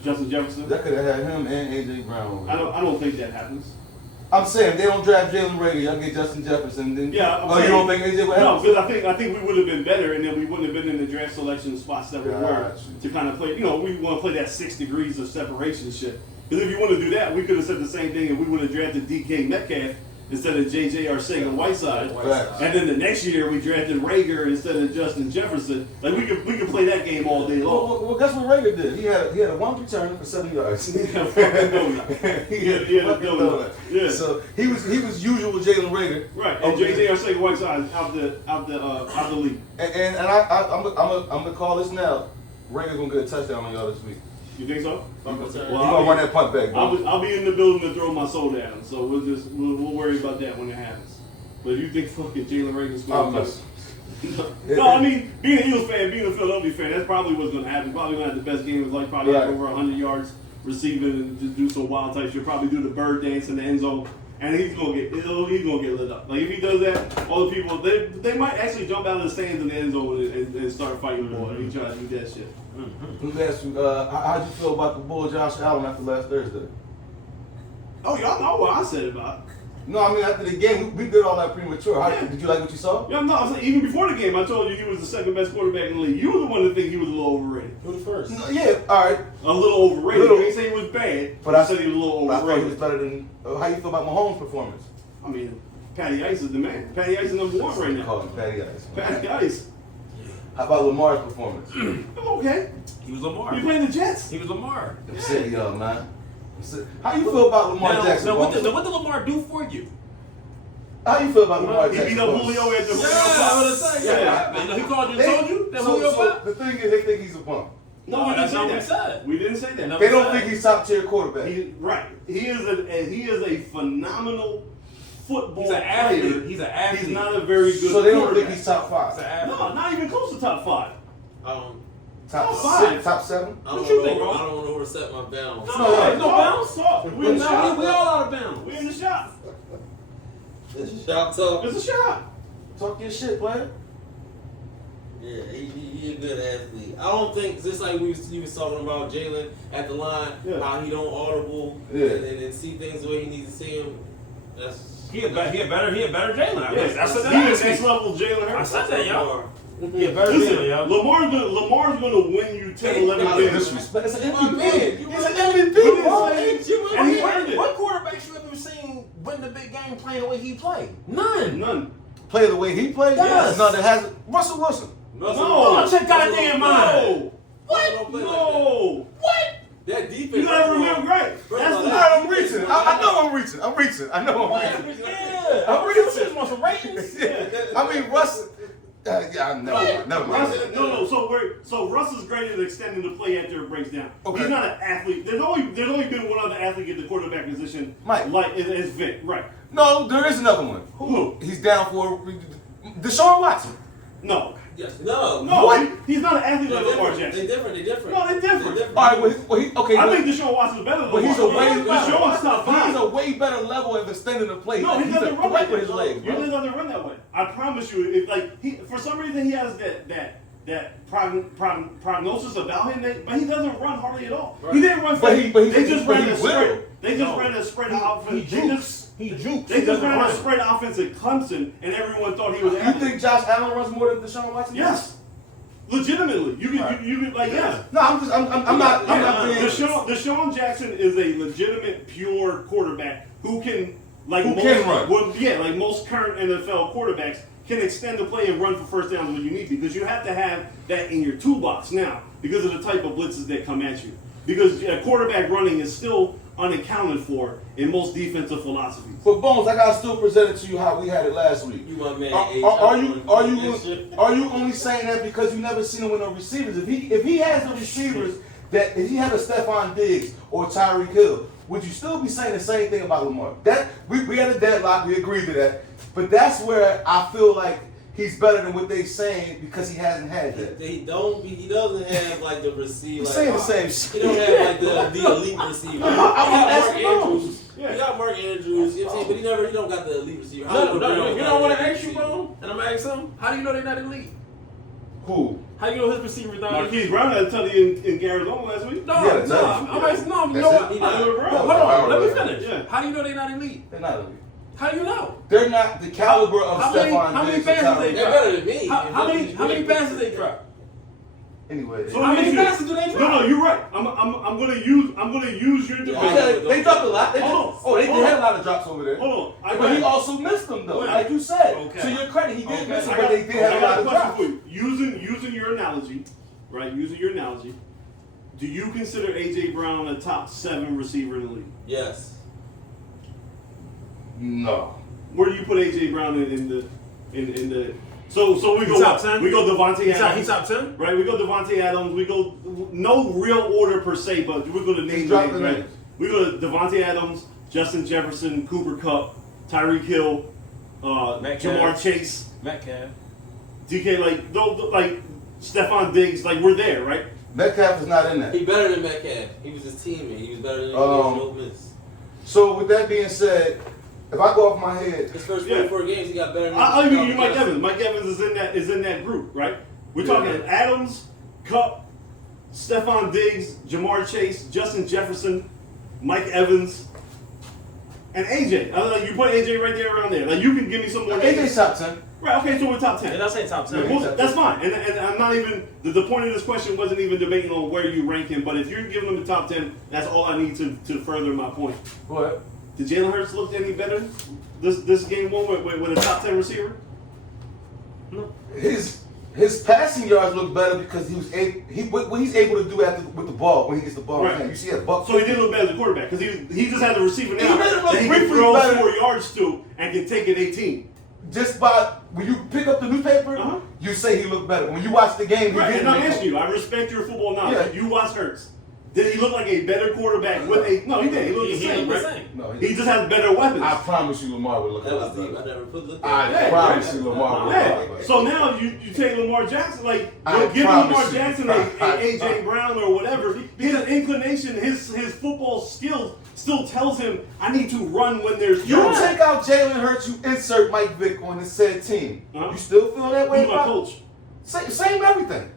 Justin Jefferson. Y'all could have had him and A.J. Brown. I don't think that happens. I'm saying if they don't draft Jalen Rager, y'all get Justin Jefferson. Then you don't think A.J. would happen? No, because I think we would have been better, and then we wouldn't have been in the draft selection spots that we were to kind of play. We want to play that 6 degrees of separation shit. Because if you want to do that, we could have said the same thing, and we would have drafted DK Metcalf instead of J.J. Arcega-Whiteside. And then the next year we drafted Rager instead of Justin Jefferson. Like we could play that game all day long. Well, guess what Rager did? He had a 1 return for 7 yards. He had a donut. Yeah. So he was usual with Jalen Rager. Right. And J.J. Arcega-Whiteside out the league. And I'm gonna call this now. Rager's gonna get a touchdown on y'all this week. You think so? He's gonna run that punt back. I'll be in the building to throw my soda at him, so we'll worry about that when it happens. But if you think fucking Jalen Rager's going to no, I mean, being an Eagles fan, being a Philadelphia fan, that's probably what's going to happen. Probably going to have the best game of his life, probably have over 100 yards, receiving and just do some wild type shit. Probably do the bird dance in the end zone, and he's gonna get lit up. Like if he does that, all the people they might actually jump out of the stands in the end zone and start fighting the ball. And he tries to do that shit. Let me ask you, how'd you feel about the bull Josh Allen after last Thursday? Oh, y'all know what I said about it. No, I mean after the game, we did all that premature. Did you like what you saw? Yeah, no, I'm saying, even before the game, I told you he was the second best quarterback in the league. You were the one to think he was a little overrated. Who was first? No, yeah, all right. A little overrated. Little. You ain't say he was bad, But I said he was a little But I thought he overrated. was better than. How you feel about Mahomes' performance? I mean, Patty Ice is the man. Patty Ice is number one right now. Call him Patty Ice. Patty Ice. How about Lamar's performance? I'm okay. He was Lamar. You playing the Jets? He was Lamar. I'm sick of y'all, man. How you feel about Lamar Jackson? Now what Bones? did Lamar do for you? How you feel about Lamar He Jackson? beat up Bones? Julio at the I was gonna say, Yeah. You know, he called you and They- told you that so, Julio so back? the thing is, they think he's a bum. No, we didn't that's say not what we that. said. We didn't say that. No. They don't think he's top tier quarterback. Right. He is a phenomenal football He's an player. athlete. He's an athlete. He's not a very good So they don't quarterback. think he's top five. He's an athlete. No, not even close to top 5. Top Top six, five. top 7. I What don't you know, think, bro? I don't want to overstep my bounds. No, There's no bounds. We in the shop. We all out of bounds. We in the shop. This is shop talk. It's a shop. Talk your shit, player. Yeah, he a good athlete. I don't think just like he was talking about Jalen at the line, Yeah. how he don't audible Yeah. and see things the way he needs to see them. That's He a better Jalen. I Yes, said he is that. next level Jalen I Hurts. said that, y'all. Lamar. He a better Listen, Jalen, y'all. Lamar's going to win you 10, 11 Out of games. disrespect. It's an My MVP. man, you He's an We MVP, didn't bro. say- And he earned it. What quarterbacks you ever seen win the big game playing the way he played? None. None. Play the way he plays? Yes. No, that has Russell Wilson. No. Check goddamn mind. No. What? No. That defense. You gotta remember, right? That's All the right, I'm reaching. I know I'm reaching. I know I'm reaching. Yeah. I'm reaching. You want some ratings? I mean, Russ. Yeah, never mind. No. So Russ is great at extending the play after it breaks down. Okay. He's not an athlete. There's only been one other athlete at the quarterback position. Mike. Like it's Vic, right? No, there is another one. Who? He's down for Deshaun Watson. No. Yes. No. No. What? He's not an athlete They're like Lamar different. Jackson. They're different. No, they're different. All right, okay. I but- think Deshaun Watson's better than But he's a Lamar. way Deshaun's top better. He's 5. a way better level of extending the play. No, he he's a doesn't run threat like with his that. legs, He bro. doesn't run that way. I promise you. If for some reason he has that prognosis about him, but he doesn't run hardly at all. Right. He didn't run. But he they just ran a will. spread. They just No. ran a spread He offense. jukes. He They just ran a run. spread offense at Clemson, and everyone thought he was. You think Josh Allen runs more than Deshaun Watson? Yes. Legitimately, you can like yes. No, I'm not being. Deshaun Jackson is a legitimate, pure quarterback who can Who can run. Well, yeah, like most current NFL quarterbacks can extend the play and run for first downs when you need to, because you have to have that in your toolbox now because of the type of blitzes that come at you. Because quarterback running is still unaccounted for in most defensive philosophies. But Bones, I gotta still present it to you how we had it last week. You my man. Are you only saying that because you never seen him with no receivers? If he has the receivers if he had a Stephon Diggs or Tyreek Hill, would you still be saying the same thing about Lamar? That we had a deadlock, we agreed to that. But that's where I feel like he's better than what they saying because he hasn't had that. He doesn't have like the receiver. You're saying the same shit. He don't have like the elite receiver. I'm He got asking Mark Bones. Andrews. He got Mark Andrews. You know what I'm saying? But he don't got the elite receiver. No, you know what I ask you, bro? And I'm gonna ask him, how do you know they're not elite? Who? How do you know his receivers not elite? Marquise Brown had to tell you in Arizona last week. No, Yeah, no, I'm asking, no, you know That's what? it. Hold on, let me finish. Yeah. How do you know they're not elite? They're not elite. How do you know? They're not the caliber of How many- Stephon how many Diggs or passes Tyreek. they They're better than me. How many passes they drop? Anyway, So How let me many ask you- passes do they drop? No, you're right. I'm gonna use your defense. they dropped a lot. They Hold on. had a lot of drops over there. Hold on. But he also missed them though, like you said. Okay. To your credit, he did miss them, I but got- they did have I a got lot of question drops. for you. Using your analogy, right? Using your analogy, do you consider AJ Brown a top 7 receiver in the league? Yes. No. Where do you put AJ Brown in the? So we go top 10? We go Devontae Adams. He's top 10? Right, we go Devontae Adams. We go no real order per se, but we're going to name drop names. the Right? names. We go to Devontae Adams, Justin Jefferson, Cooper Kupp, Tyreek Hill, Metcalf. Jamar Chase, Metcalf. DK, like Stephon Diggs. Like we're there, right? Metcalf is not in that. He better than Metcalf. He was his teammate. He was better than Joe Miss. So with that being said, if I go off my head, His first 44 games, he got better than I'll give you Mike Evans. Mike Evans is in that group, right? We're talking Adams, Kupp, Stephon Diggs, Jamar Chase, Justin Jefferson, Mike Evans, and AJ. You put AJ right there around there. Like you can give me some more. AJ's top 10. Right, okay, so we're top 10. And I say top 10. Well, that's fine. And I'm not even, the point of this question wasn't even debating on where you rank him, but if you're giving him the top 10, that's all I need to further my point. What? Did Jalen Hurts look any better this game one with a top 10 receiver? No. His passing yards look better because what he's able to do with the ball when he gets the ball. Right. You see a buck. So he did look better as a quarterback because he just had the receiver now made it look that he can briefly throw better. 4 yards to and can take it 18. Just by when you pick up the newspaper, you say he looked better. When you watch the game, Right, and I'm look asking you, I respect your football knowledge. Yeah. You watch Hurts. Did he look like a better quarterback with a? No, he did. He looked the same. looked the Right? same. No, He just has better weapons. I promise you, Lamar would look a That lot was deep. better. I never looked I at promise you, Lamar would look a lot Yeah. better. So now you take Lamar Jackson, like I you're giving promise Lamar you. Jackson a AJ Brown or whatever. His inclination, his football skills still tells him I need to run when there's You trouble. take out Jalen Hurts, you insert Mike Vick on the said team. You still feel that way? Who's my about- coach? Same everything.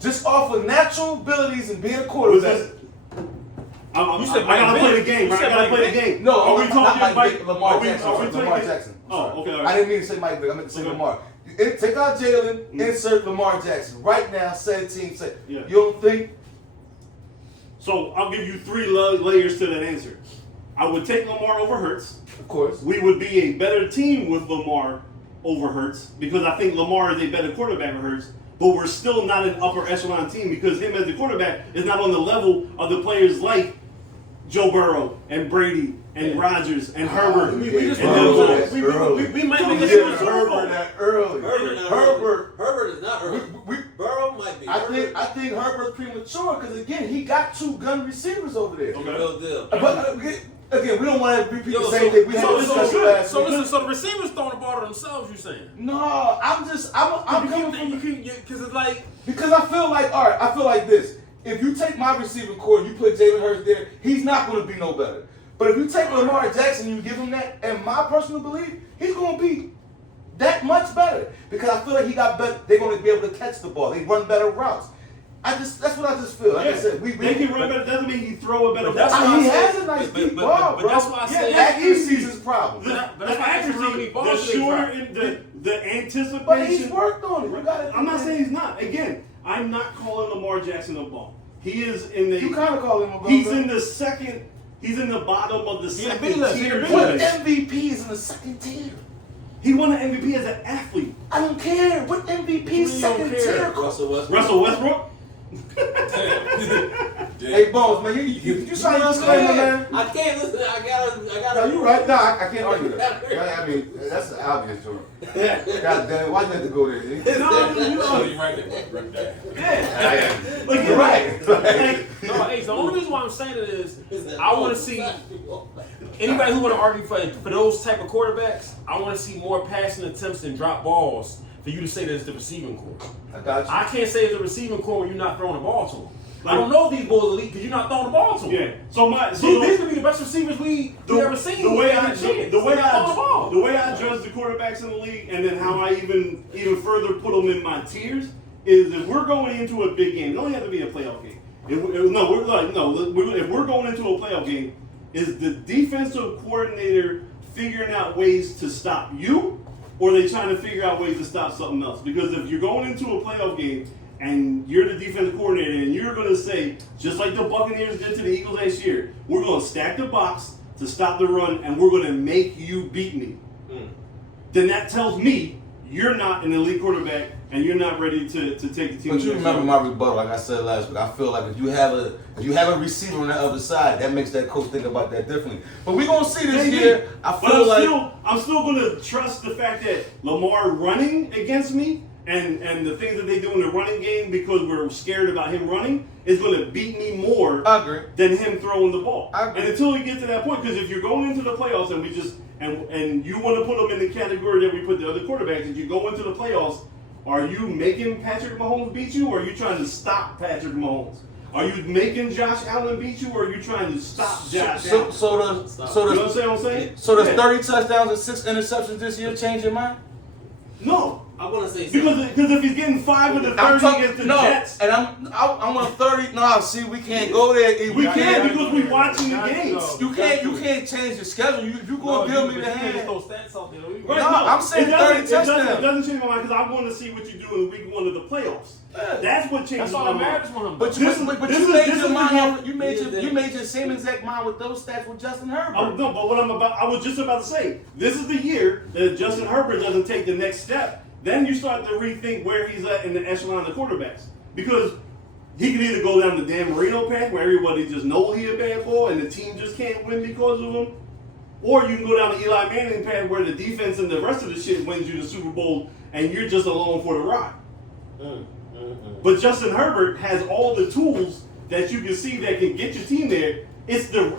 Just off of natural abilities and being a Was quarterback. this- You said I gotta Mike play the Vick? game. You Right? I said gotta Mike play the Vick? game. No, are we not talking Mike Mike? Vick, Lamar Jackson. Are we Lamar taking? Jackson. I'm Oh, sorry. okay. All I right. didn't mean to say Mike Vick. I meant to say Okay. Lamar. Take out Jalen, insert Lamar Jackson. Right now, said team say, Yeah. you don't think? So I'll give you 3 layers to that answer. I would take Lamar over Hurts. Of course. We would be a better team with Lamar over Hurts because I think Lamar is a better quarterback than Hurts. But we're still not an upper echelon team because him as the quarterback is not on the level of the players like Joe Burrow and Brady and Rodgers and Herbert. We just and we might make a Herbert Super Bowl. that early. Herbert is not early. We- Burrow might be. I think Herbert's premature because again he got 2 gun receivers over there. Okay. Real deal. But again, we don't want to repeat Yo, the same thing we had so, discussed so, last so week. listen, so the receivers throwing the ball to themselves, you saying? No, I'm coming from Because it's like, because I feel like I feel like this. If you take my receiving core and you put Jalen Hurts there, he's not going to be no better. But if you take Lamar Jackson and you give him that, and my personal belief, he's going to be that much better because I feel like he got better. They're going to be able to catch the ball. They run better routes. That's what I just feel. Like I said, they can run better. Doesn't mean he throw a better. But that's ball. why I he said- has a nice but- deep but- ball, but bro. that's why I said- accuracy is his problem. But The that's why I said how many accuracy, balls the they sure, drop. the anticipation. But he's worked on it. You gotta I'm not saying he's not. Again, I'm not calling Lamar Jackson a ball. He is in the. You kind of call him a bum. He's in the second. He's in the bottom of the He in the second B list, he in tier. the B What list. MVP is in the second tier? He won the MVP as an athlete. I don't care. What MVP is You don't second care. tier? Russell Westbrook. Russell Westbrook. Hey, Bones, man, you sign a disclaimer, man. I can't listen. I gotta. No, you right. No, I can't argue that. I mean, that's an obvious joke. God damn it, why'd you have to go there? No, you know. you right there, bro. Yeah. Like You're right. Like, No, hey, the only reason why I'm saying it is I want to see anybody who want to argue for those type of quarterbacks. I want to see more passing attempts and drop balls for you to say that it's the receiving core. I got you. I can't say it's the receiving core when you're not throwing the ball to them. I don't know if these bulls elite because you're not throwing the ball to them. yeah. So These could be the best receivers we ever seen. The way They get a chance. the way I judge the quarterbacks in the league, and then how I even further put them in my tiers is if we're going into a big game, it only have to be a playoff game. If we're going into a playoff game, is the defensive coordinator figuring out ways to stop you, or are they trying to figure out ways to stop something else? Because if you're going into a playoff game and you're the defensive coordinator and you're going to say, just like the Buccaneers did to the Eagles last year, we're going to stack the box to stop the run and we're going to make you beat me, then that tells me you're not an elite quarterback and you're not ready to take the team. But you remember my rebuttal, like I said last week. I feel like if you have a receiver on the other side, that makes that coach think about that differently. But we're gonna see this year. I'm still gonna trust the fact that Lamar running against me and the things that they do in the running game because we're scared about him running is gonna beat me more I agree. than him throwing the ball. I agree. And until we get to that point, because if you're going into the playoffs and and you want to put them in the category that we put the other quarterbacks, if you go into the playoffs Are you making Patrick Mahomes beat you, or are you trying to stop Patrick Mahomes? Are you making Josh Allen beat you, or are you trying to stop Josh Allen? So You understand what I'm saying? does Yeah. 30 touchdowns and 6 interceptions this year change your mind? No. I want to say Because if he's getting 5 of the 30 against the Jets, and I want 30. No, see, we can't go there. we can't because we're watching the games. You can't change your schedule. If you go give me the hand. Throw stats out there. Right, No, I'm saying 30 touchdowns. It doesn't change my mind because I want to see what you do in week 1 of the playoffs. That's what changes That's all my that mind. matters for him. But This you is made the your mind. year- You made your same exact mind with those stats with Justin Herbert. No, but I was just about to say, this is the year that Justin Herbert doesn't take the next step. Then you start to rethink where he's at in the echelon of quarterbacks. Because he could either go down the Dan Marino path where everybody just knows he's a bad ball and the team just can't win because of him. Or you can go down the Eli Manning path where the defense and the rest of the shit wins you the Super Bowl and you're just along for the ride. But Justin Herbert has all the tools that you can see that can get your team there. It's the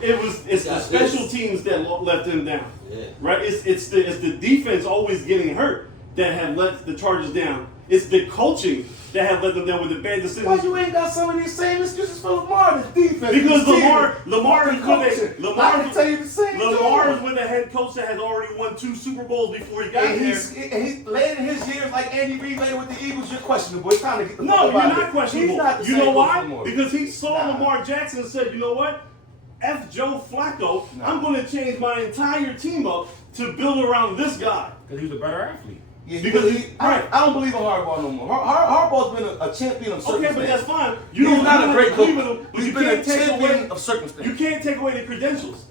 special teams that left him down. Yeah. Right? It's the defense always getting hurt that have let the Chargers down. It's the coaching that have let them down with the bad decisions. Why you ain't got some of these same excuses for Lamar? The defense. Because the Lamar is I can tell you the same Lamar is thing. with a head coach that has already won 2 Super Bowls before he got And here. he's later in his years, like Andy Reid later with the Eagles, you're questionable. It's time to get the No, fuck you're out of not here. questionable. He's not the You same know coach why? anymore. Because he saw Nah. Lamar Jackson and said, you know what? F Joe Flacco, Nah. I'm going to change my entire team up to build around this guy. Because he's a better athlete. Yeah, Because I don't believe in Harbaugh no more. Harbaugh's been a champion of Okay, circumstance. but that's fine. He's not a great coach. believe in him, but He's you been a can't take champion away. of circumstance. You can't take away the credentials.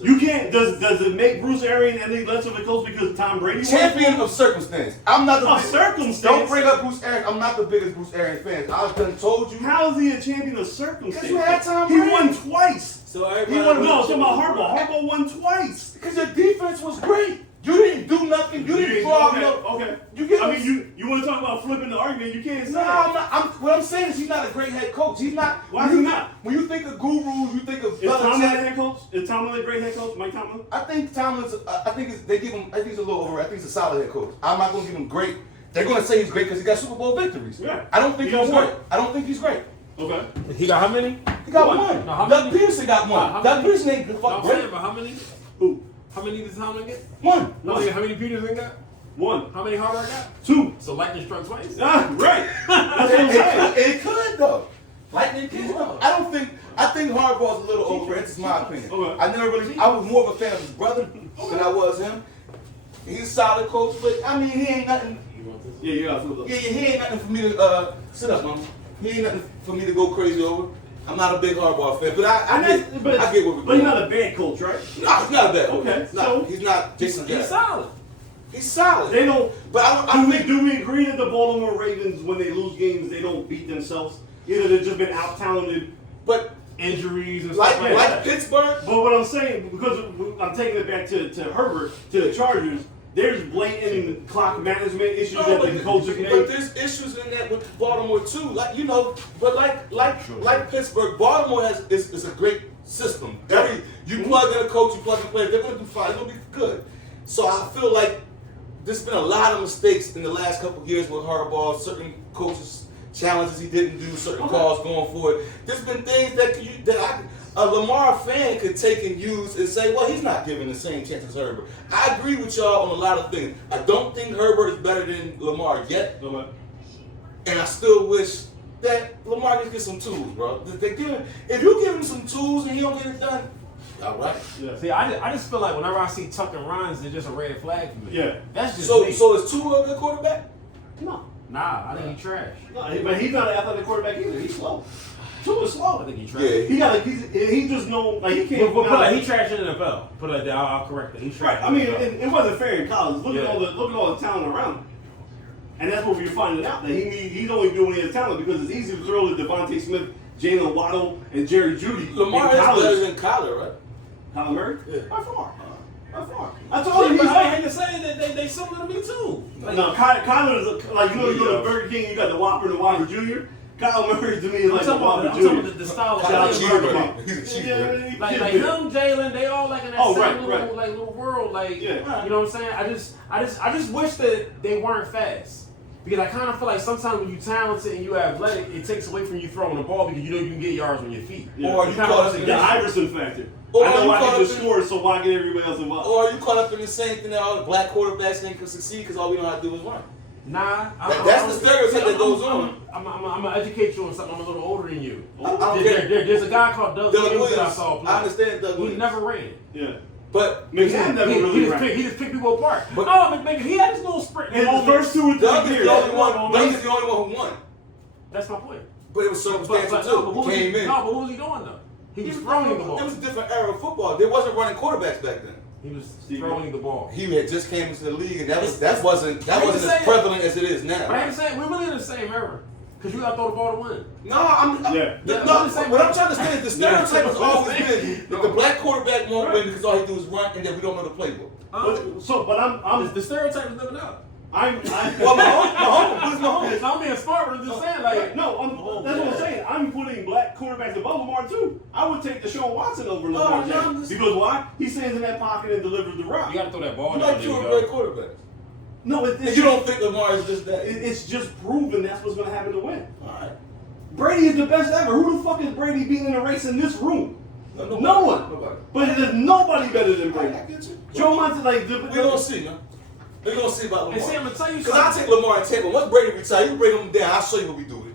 You can't. Does it make Bruce Arians any less of a coach because Tom Brady? was? Champion of circumstance. I'm not the Of biggest. circumstance? Don't bring up Bruce Arians. I'm not the biggest Bruce Arians fan. I've done told you. How is he a champion of circumstance? Because you had Tom He Brady. won twice. So everybody. He won. No, I'm talking about Harbaugh. Harbaugh won twice. Because your defense was great. You didn't do nothing. You didn't throw out no. Okay. You get. I mean, you want to talk about flipping the argument? You can't say. No, I'm not. What I'm saying is he's not a great head coach. He's not. Why is when he you- not? When you think of gurus, you think of Is Tomlin a Belichick. head coach? Is Tomlin a great head coach? Mike Tomlin? I think Tomlin's. I think they give him. I think he's a little over. I think he's a solid head coach. I'm not going to give him great. They're going to say he's great because he got Super Bowl victories. Yeah. I don't think He he's got great. I don't think he's great. Okay. He got how many? He got One. one. No, how Doug many? Peterson got one. How Doug many? Peterson ain't the No, fuck I'm saying, great. but how many? Who? How many did Tomlin get? One. How many Peterson got? One. How many Harbaugh got? 2. So lightning struck twice. Ah, right. That's what I'm saying. It could though. Lightning can though. I think Harbaugh's a little overrated. It's my opinion. Okay. I was more of a fan of his brother than I was him. He's a solid coach, but I mean he ain't nothing. Yeah, you got flip up. Yeah, he ain't nothing for me to sit up, mama. He ain't nothing for me to go crazy over. I'm not a big Harbaugh fan, but I get what we're But he's doing. not a bad coach, right? No, he's not a bad coach. Okay, He's not, so- he's not Jason He's Garrett. solid. He's solid. They don't. But I think Do we agree that the Baltimore Ravens, when they lose games, they don't beat themselves? Either they've just been out talented. but Injuries and stuff like that. Pittsburgh. But what I'm saying, because I'm taking it back to Herbert, to the Chargers, there's blatant clock management issues that the coaches but make. there's issues in that with Baltimore too. Like like Pittsburgh, Baltimore is a great system. You plug in a coach, you plug in a player, they're gonna do fine. It's gonna be good. So I feel like there's been a lot of mistakes in the last couple of years with Harbaugh. Certain coaches challenges he didn't do, certain calls going forward. There's been things that a Lamar fan could take and use and say, well, he's not giving the same chance as Herbert. I agree with y'all on a lot of things. I don't think Herbert is better than Lamar yet, and I still wish that Lamar can get some tools, bro. If you give him some tools and he don't get it done, all right. Yeah. See, I just feel like whenever I see Tuck and runs, it's just a red flag for me. Yeah. That's just So me. is Tua a good quarterback? No. Nah, I think he trash. No, but he's not an athletic quarterback either. He's slow. Tua's slow. I think he trash. Yeah. He just know like he can't. But put like he trash in the NFL. Put it like that. I'll correct it. He trash. Right. I mean, it wasn't fair in college. Look Yeah. at all the talent around him. And that's what we're finding out, that he's only doing his talent because it's easy to throw to Devontae Smith, Jalen Waddle, and Jerry Judy. Lamar in is college. better than Kyler, right? Kyler Murray? Yeah. By far. I Oh, told you but he's I hate to say that they similar to me too. Like, No, Kyler is like, you go to Burger King, you got the Whopper and the Whopper Jr. Kyle Murray to me is I'm like the talking Whopper about, I'm talking Jr. about the style of Shout out play. to Burger King. He's a cheap Yeah, man. he Like kid him, Jalen, they all like in that Oh, same right, little right. like little world. Like Yeah. you know what I'm saying? I just wish that they weren't fast. Because I kind of feel like sometimes when you're talented and you're athletic, it takes away from you throwing the ball because you know you can get yards on your feet. Yeah. Or you caught up in the Iverson factor. Or I know you I caught can just up in- score, so why get everybody else involved? Or are you caught up in the same thing that all the black quarterbacks ain't gonna succeed because all we know how to do is run? Nah, That's the stereotype that goes on. I'm gonna educate you on something. I'm a little older than you. I don't care. There's a guy called Doug Williams that I saw play. I understand Doug He Williams. never ran. Yeah. But McNabb never really ran. He just picked people apart. But- Maybe he had his little sprint. In the first 2 or 3 Doug is years. the only one. Doug is the only one who won. That's my point. But it was circumstantial too. He came in. No, but what was he doing though? He was throwing the ball. It was a different era of football. There wasn't running quarterbacks back then. He was throwing the ball. He had just came into the league, and that wasn't I hate to as say it. prevalent as it is But I now. ain't saying we're really in the same era. Because you got to throw the ball to win. No, I'm Yeah. no, Yeah, no, I'm saying- what I'm trying to say is the stereotype Yeah. has always been that the black quarterback won't Right. win because all he do is run, and then we don't know the playbook. But I'm The stereotype is living up. Well, Mahomes, I'm being smart, but I'm just saying, like, no, that's what I'm saying. I'm putting black quarterbacks above Lamar too. I would take Deshaun Watson over Lamar no, Jackson because why? He stands in that pocket and delivers the rock. you got to throw that ball you down like there. two Go. great quarterbacks. No, And you don't think Lamar is just that? It's just proven that's what's going to happen to win. All right. Brady is the best ever. Who the fuck is Brady beating in a race in this room? Nobody. No one. Nobody. But there's nobody better than I Brady. get you. Joe Montana, like, We're gonna see, man. We're gonna see about And see, I'm Lamar. going to tell you Because I something. take Lamar and Tampa. Once Brady retires, you bring him down. I'll show you what we do with it.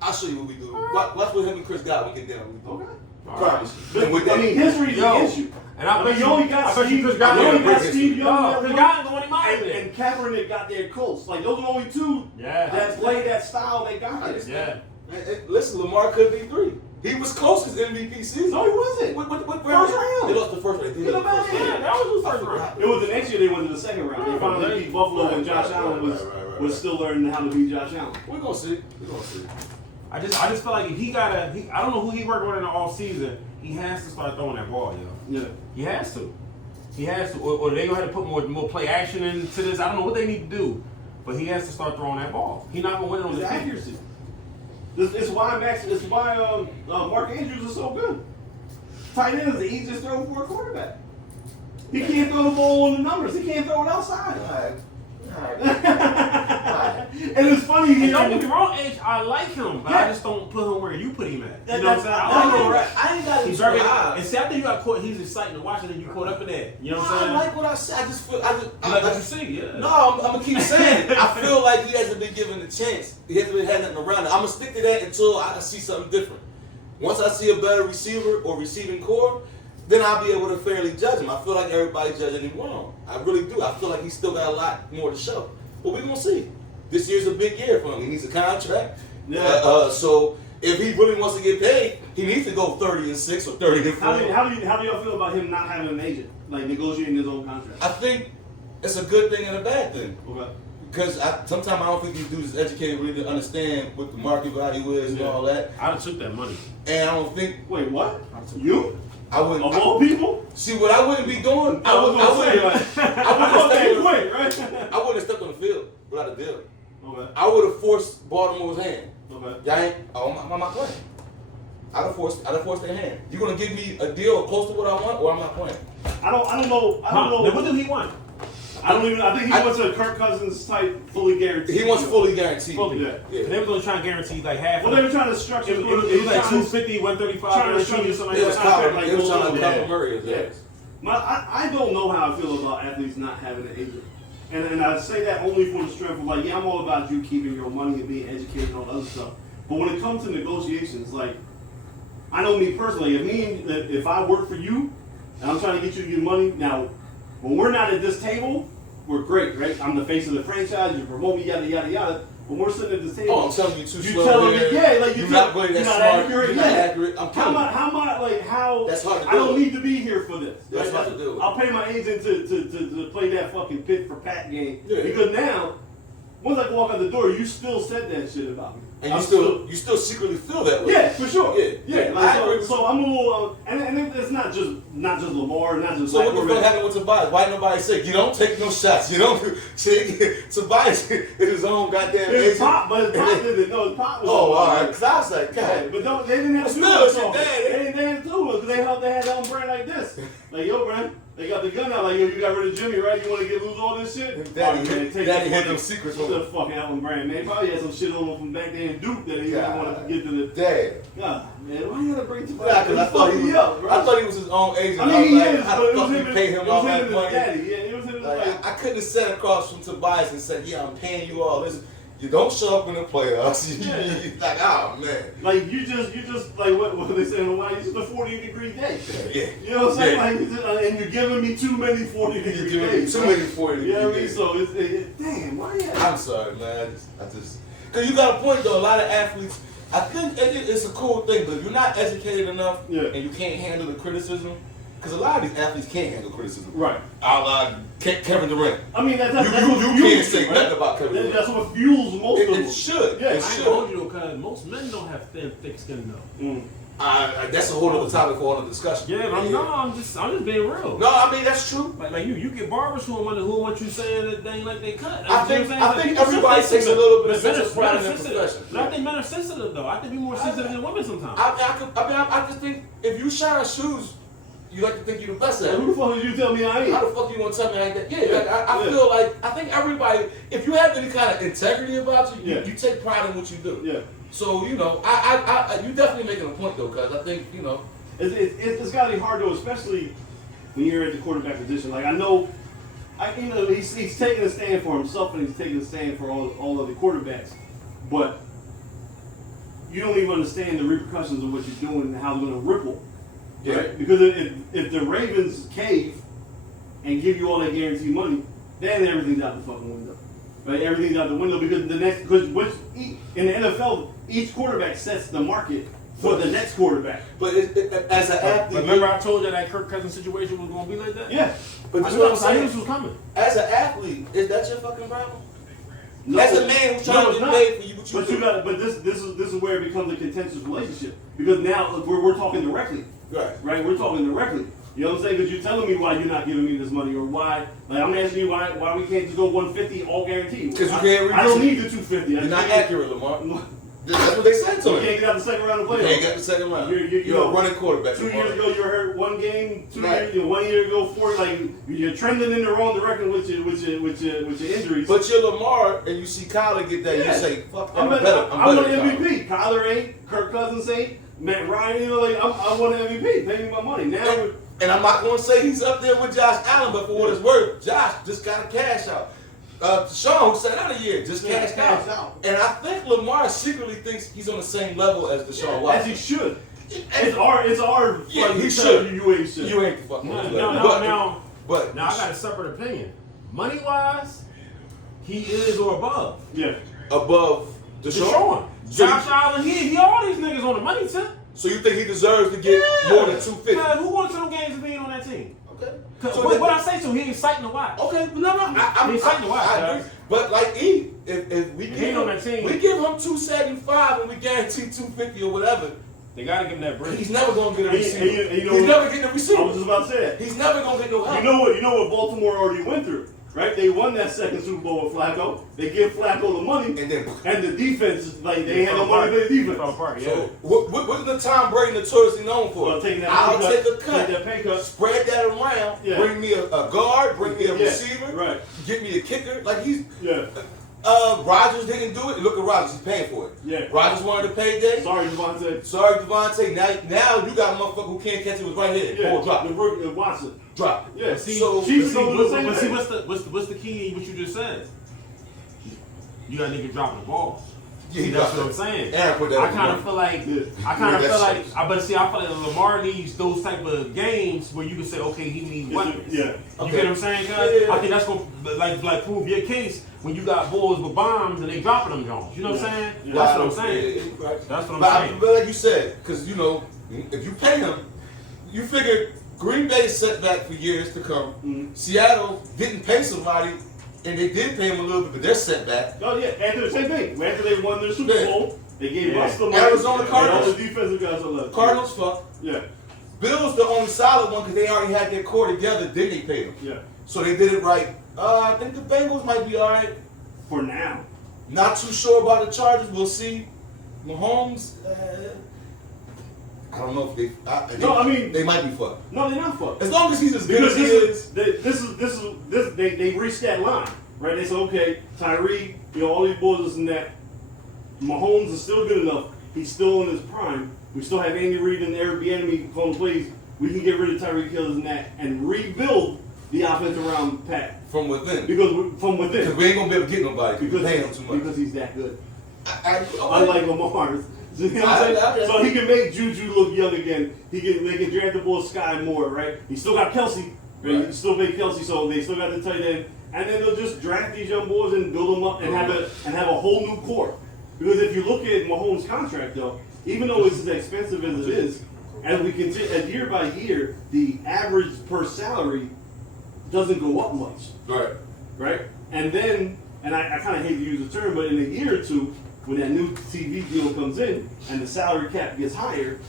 I'll show you what we do. Watch what him and Chris Godwin get down. Okay. Promise. But, And with that, I mean, history is Yo. the issue. And I bet you only got I bet Steve. you Chris You Godwin. only got Chris Steve Young. No, Chris Godwin going to mind and, and Kaepernick got there close. Like those are the only two Yeah. that play that style they got there. Yeah. Hey, listen, Lamar could be 3. He was close his MVP season. No, he wasn't. What First round. They lost the first round. They Get did. him out of Yeah, here. that was his I first forgot. round. It was the next year they went to the second round. They finally beat Buffalo and Josh Allen was still learning how to beat Josh Allen. We're gonna see. We're gonna see. I just feel like if he got I don't know who he worked with in the off season. He has to start throwing that ball, yo. Yeah. He has to. He has to. Or they gonna have to put more play action into this. I don't know what they need to do, but he has to start throwing that ball. He's not gonna win it on It's the feet. accuracy. It's why Mark Andrews is so good. Tight end is the easiest throw for a quarterback. He can't throw the ball on the numbers. He can't throw it outside. And it's funny, And don't get me wrong, Edge, I like him, but I just don't put him where you put him at. You know what I'm saying? I like him. I ain't got it He's too very, high. and see, I think you got caught. He's exciting to watch, and then you caught up in that. You know what I'm I saying? like what I said. I just feel. You like what you see, yeah. No, I'm gonna keep saying it. I feel like he hasn't been given a chance. He hasn't been had nothing around it. I'm gonna stick to that until I see something different. Once I see a better receiver or receiving core, then I'll be able to fairly judge him. I feel like everybody's judging him wrong. I really do. I feel like he's still got a lot more to show. But we're gonna see. This year's a big year for him. He needs a contract. Yeah. So if he really wants to get paid, he needs to go 30-6 or 30-4. How do y'all feel about him not having an agent, like negotiating his own contract? I think it's a good thing and a bad thing. Okay. Because sometimes I don't think these dudes is educated really to understand what the market value is and all that. I'd have took that money. And I don't think Wait, what? You? I wouldn't. Of all people? See what I wouldn't be doing. I I was wouldn't gonna have say, right? stepped on the field without a deal. Okay. I would have forced Baltimore's hand. Okay. Y'all ain't. Oh, I'm not playing. I'd have forced their hand. You gonna give me a deal close to what I want, or I'm not playing? I don't know. Then what did he want? I think he wants a Kirk Cousins type, fully guaranteed. He wants fully guaranteed. Fully. Yeah. Yeah. They were going to try and guarantee like half. Well, they were trying to structure. It was like 250, 135, trying to guaranteed or something It like was that. Kyler. It was trying to Yeah. Kyler Murray. Yeah. I don't know how I feel about athletes not having an agent. And I say that only for the strength of like, yeah, I'm all about you keeping your money and being educated and all that other stuff. But when it comes to negotiations, like, I know me personally, if I work for you and I'm trying to get you to give money, now, when we're not at this table, we're great, right? I'm the face of the franchise, you promote me, yada, yada, yada. When we're sitting at this table, Oh, I'm telling you too you slow. telling me, there. yeah, like you're you not really that you're not smart. accurate, You're not yeah. accurate. I'm telling you. How That's hard to I don't do. need to be here for this. That's right? hard to do. I'll pay my agent to play that fucking pit for pat game. Yeah. Because now, once I walk out the door, you still said that shit about me. And you still secretly feel that way. Yeah, for sure. Yeah. Like, I agree with so I'm a little, and it's not just Lamar, not just. So what the fuck happened with Tobias? Why nobody say you don't take no shots? You don't take Tobias is his own goddamn His agent. pop, but his pop didn't know. His pop was. Oh, all right. Because I was like, God. But they didn't have to do Still, it. your dad. They didn't have to do it because they had their own brand like this. Like, yo, brand. They got the gun out like, yo, you got rid of Jimmy, right? You want to lose all this shit? Daddy Take had them secrets on the him. fucking Allen brand, man. He probably had some shit on him from back then in Duke that he didn't want to get to the. Dad. God, man, why you gotta bring to Yeah, because I thought he was his own agent. I mean, he was like, is, how but the it was fuck him you pay him and all his that money? daddy. Yeah, it was him. Like, I couldn't have sat across from Tobias and said, yeah, I'm paying you all this. You don't show up in the playoffs. Like, oh, man. Like, you just like, what they say in Hawaii, it's just a 40-degree day. Yeah. You know what I'm saying? Yeah. Like, and you're giving me too many 40-degree You're giving me days. too many 40-degree You know what I mean? days. So, damn, why you I'm sorry, man. I just, because you got a point, though. A lot of athletes, I think it's a cool thing, but if you're not educated enough and you can't handle the criticism, because a lot of these athletes can't handle criticism. Right. Kevin Durant. I mean, that's You what can't say nothing about Kevin Durant. That's what fuels most of them. It should. Yeah, It I should. told you though, because most men don't have thick skin though. That's a whole other topic for another discussion. Yeah, but I'm just being real. No, I mean that's true. Like you get barbers who want you saying that they ain't like they cut. I think everybody takes a little bit of sense of pride in their profession. But I think men are sensitive though. I think be more sensitive than women sometimes. I just think if you shine shoes, you like to think you're the best at it. Who the fuck did you tell me I ain't? How the fuck you want to tell me I ain't that? Yeah, like, I feel like I think everybody, if you have any kind of integrity about you, you take pride in what you do. Yeah. So you know, I you definitely making a point though, cause I think it's got to be hard though, especially when you're at the quarterback position. Like he's taking a stand for himself and he's taking a stand for all of the quarterbacks, but you don't even understand the repercussions of what you're doing and how it's going to ripple. Yeah. Right? Because if the Ravens cave and give you all that guaranteed money, then everything's out the fucking window. Right? Everything's out the window because in the NFL, each quarterback sets the market for the next quarterback. But as an athlete, remember I told you that Kirk Cousins situation was going to be like that? Yeah. But I you knew know what I'm this saying? was coming. As an athlete, is that your fucking problem? No, as a man who's trying to get paid for you, but this is where it becomes a contentious relationship because now we're talking directly. Right, we're talking directly. You know what I'm saying? Because you're telling me why you're not giving me this money, or why. Like I'm asking you why we can't just go 150 all guaranteed. Because you can't. I don't need the 250. You're not accurate, Lamar. That's what they said to him. You can't get out the second round of playoffs. You can't get the second round. You're a running quarterback. 2 years ago, you were hurt one game. 1 year ago, 4. Like you're trending in the wrong direction with your injuries. But you're Lamar, and you see Kyler get that, you say, "Fuck, I'm better." I'm an MVP. Kyler ain't. Kirk Cousins ain't. Matt Ryan, I want an MVP. Pay me my money now. And I'm not going to say he's up there with Josh Allen, but for what it's worth, Josh just got a cash out. Deshaun, who sat out a year, just cashed out. And I think Lamar secretly thinks he's on the same level as Deshaun Watson. As he should. It's our. Yeah, he should. You ain't should. You ain't the fucking Now I got a separate opinion. Money wise, he is or above. Yeah. Above Deshaun. Josh Allen, he all these niggas on the money tip. So you think he deserves to get more than 250? Who won some games of being on that team? Okay. So what I say to him, he exciting to watch. Okay, no, He's exciting to watch. I agree. But like if we give on that team. we give him 275 and we guarantee 250 or whatever, they gotta give him that break. he's never gonna get a receiver. He's never getting a receiver. I was just about to say that. He's never gonna get no help. You know what Baltimore already went through, right? They won that second Super Bowl with Flacco. They give Flacco the money, and the defense they had no money for the defense. So what is the Tom Brady notoriously known for? Well, I'll take a cut, take that pay cut, spread that around, bring me a guard, bring me a receiver, right? Get me a kicker. Like he's yeah. Rodgers didn't do it. Look at Rodgers; he's paying for it. Yeah. Rodgers wanted the payday. Sorry, Devontae. Now you got a motherfucker who can't catch it with right here. Yeah. Drop. The rookie Watson. Drop. Yeah. See, So what's the key in what you just said? You got niggas dropping the balls. Yeah, that's what I'm saying. Aaron put that I kind of feel like I feel like Lamar needs those type of games where you can say, okay, he needs weapons. Yeah. You get what I'm saying, guys? Yeah. I think that's gonna like prove your case when you got bulls with bombs and they dropping them Jones. You know what I'm saying? Yeah. That's what I'm saying. That's what I'm saying. But like you said, because if you pay him, you figure Green Bay setback for years to come. Mm-hmm. Seattle didn't pay somebody. And they did pay him a little bit, but they're set back. Oh yeah, after the same thing. After they won their Super Bowl, They gave Yeah. us the money. Arizona and Cardinals. all the defensive guys are left. Cardinals fuck. Yeah. Bills the only solid one because they already had their core together. Then they paid them. Yeah. So they did it right. I think the Bengals might be all right. For now. Not too sure about the Chargers. We'll see. Mahomes. I don't know if they. No, I mean- they might be fucked. No, they're not fucked. As long as he's as good Because as he is. they reached that line, right? They said, okay, Tyree, all these boys this and that. Mahomes is still good enough. He's still in his prime. We still have Andy Reid and Eric Bieniemy calling plays. We can get rid of Tyreek Hill and that and rebuild the offense around Pat From within. from within. Because we ain't gonna be able to get nobody because we pay him too much. Because he's that good. I Unlike Lamar. You know what I'm saying? So he can make Juju look young again. They can draft the ball Sky Moore, right? He still got Kelsey. Right? He still made Kelsey, so they still got the tight end. And then they'll just draft these young boys and build them up and have a whole new core. Because if you look at Mahomes' contract, though, even though it's as expensive as it is, as we continue, as year by year, the average per salary doesn't go up much. Right. Right? And then, and I kind of hate to use the term, but in a year or two, when that new TV deal comes in and the salary cap gets higher,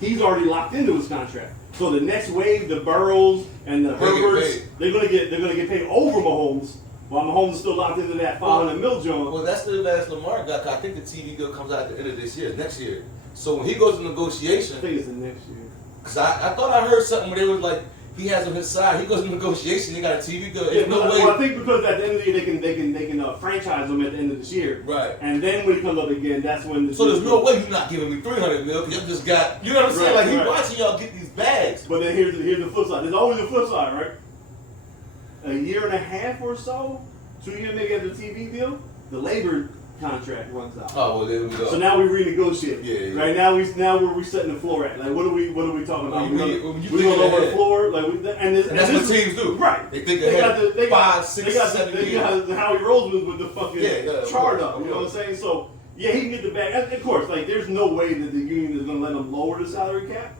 he's already locked into his contract. So the next wave, the Burrows and the Herberts, they're gonna get paid over Mahomes, while Mahomes is still locked into that $500 million joint. Well, that's the advantage Lamar got. 'Cause I think the TV deal comes out at the end of this year, next year. So when he goes to negotiation, I think it's the next year. because I thought I heard something where they was like, he has on his side. He goes to negotiation. They got a TV deal. Yeah, There's no way. well, I think because at the end of the year they can franchise him at the end of this year. Right. And then when he comes up again, that's when the So there's no way you're not giving me $300 million because you just got. You know what I'm saying? Right, Like he right. watching y'all get these bags. But then here's the flip side. There's always a flip side, right? A year and a half or so, 2 years maybe after the TV deal, the labor contract runs out. Oh well, there we go. So now we renegotiate. Yeah. Right now where we setting the floor at? Like what are we talking about? When you We think gonna lower ahead. the floor? Like And that's what teams do. Right. They think They got ahead. the 5, 6, they got 7 they years. got the Howie Roseman with the fucking Yeah, chart of up. You know course. what I'm saying? So yeah, he can get the bag. And of course, like there's no way that the union is gonna let him lower the salary cap.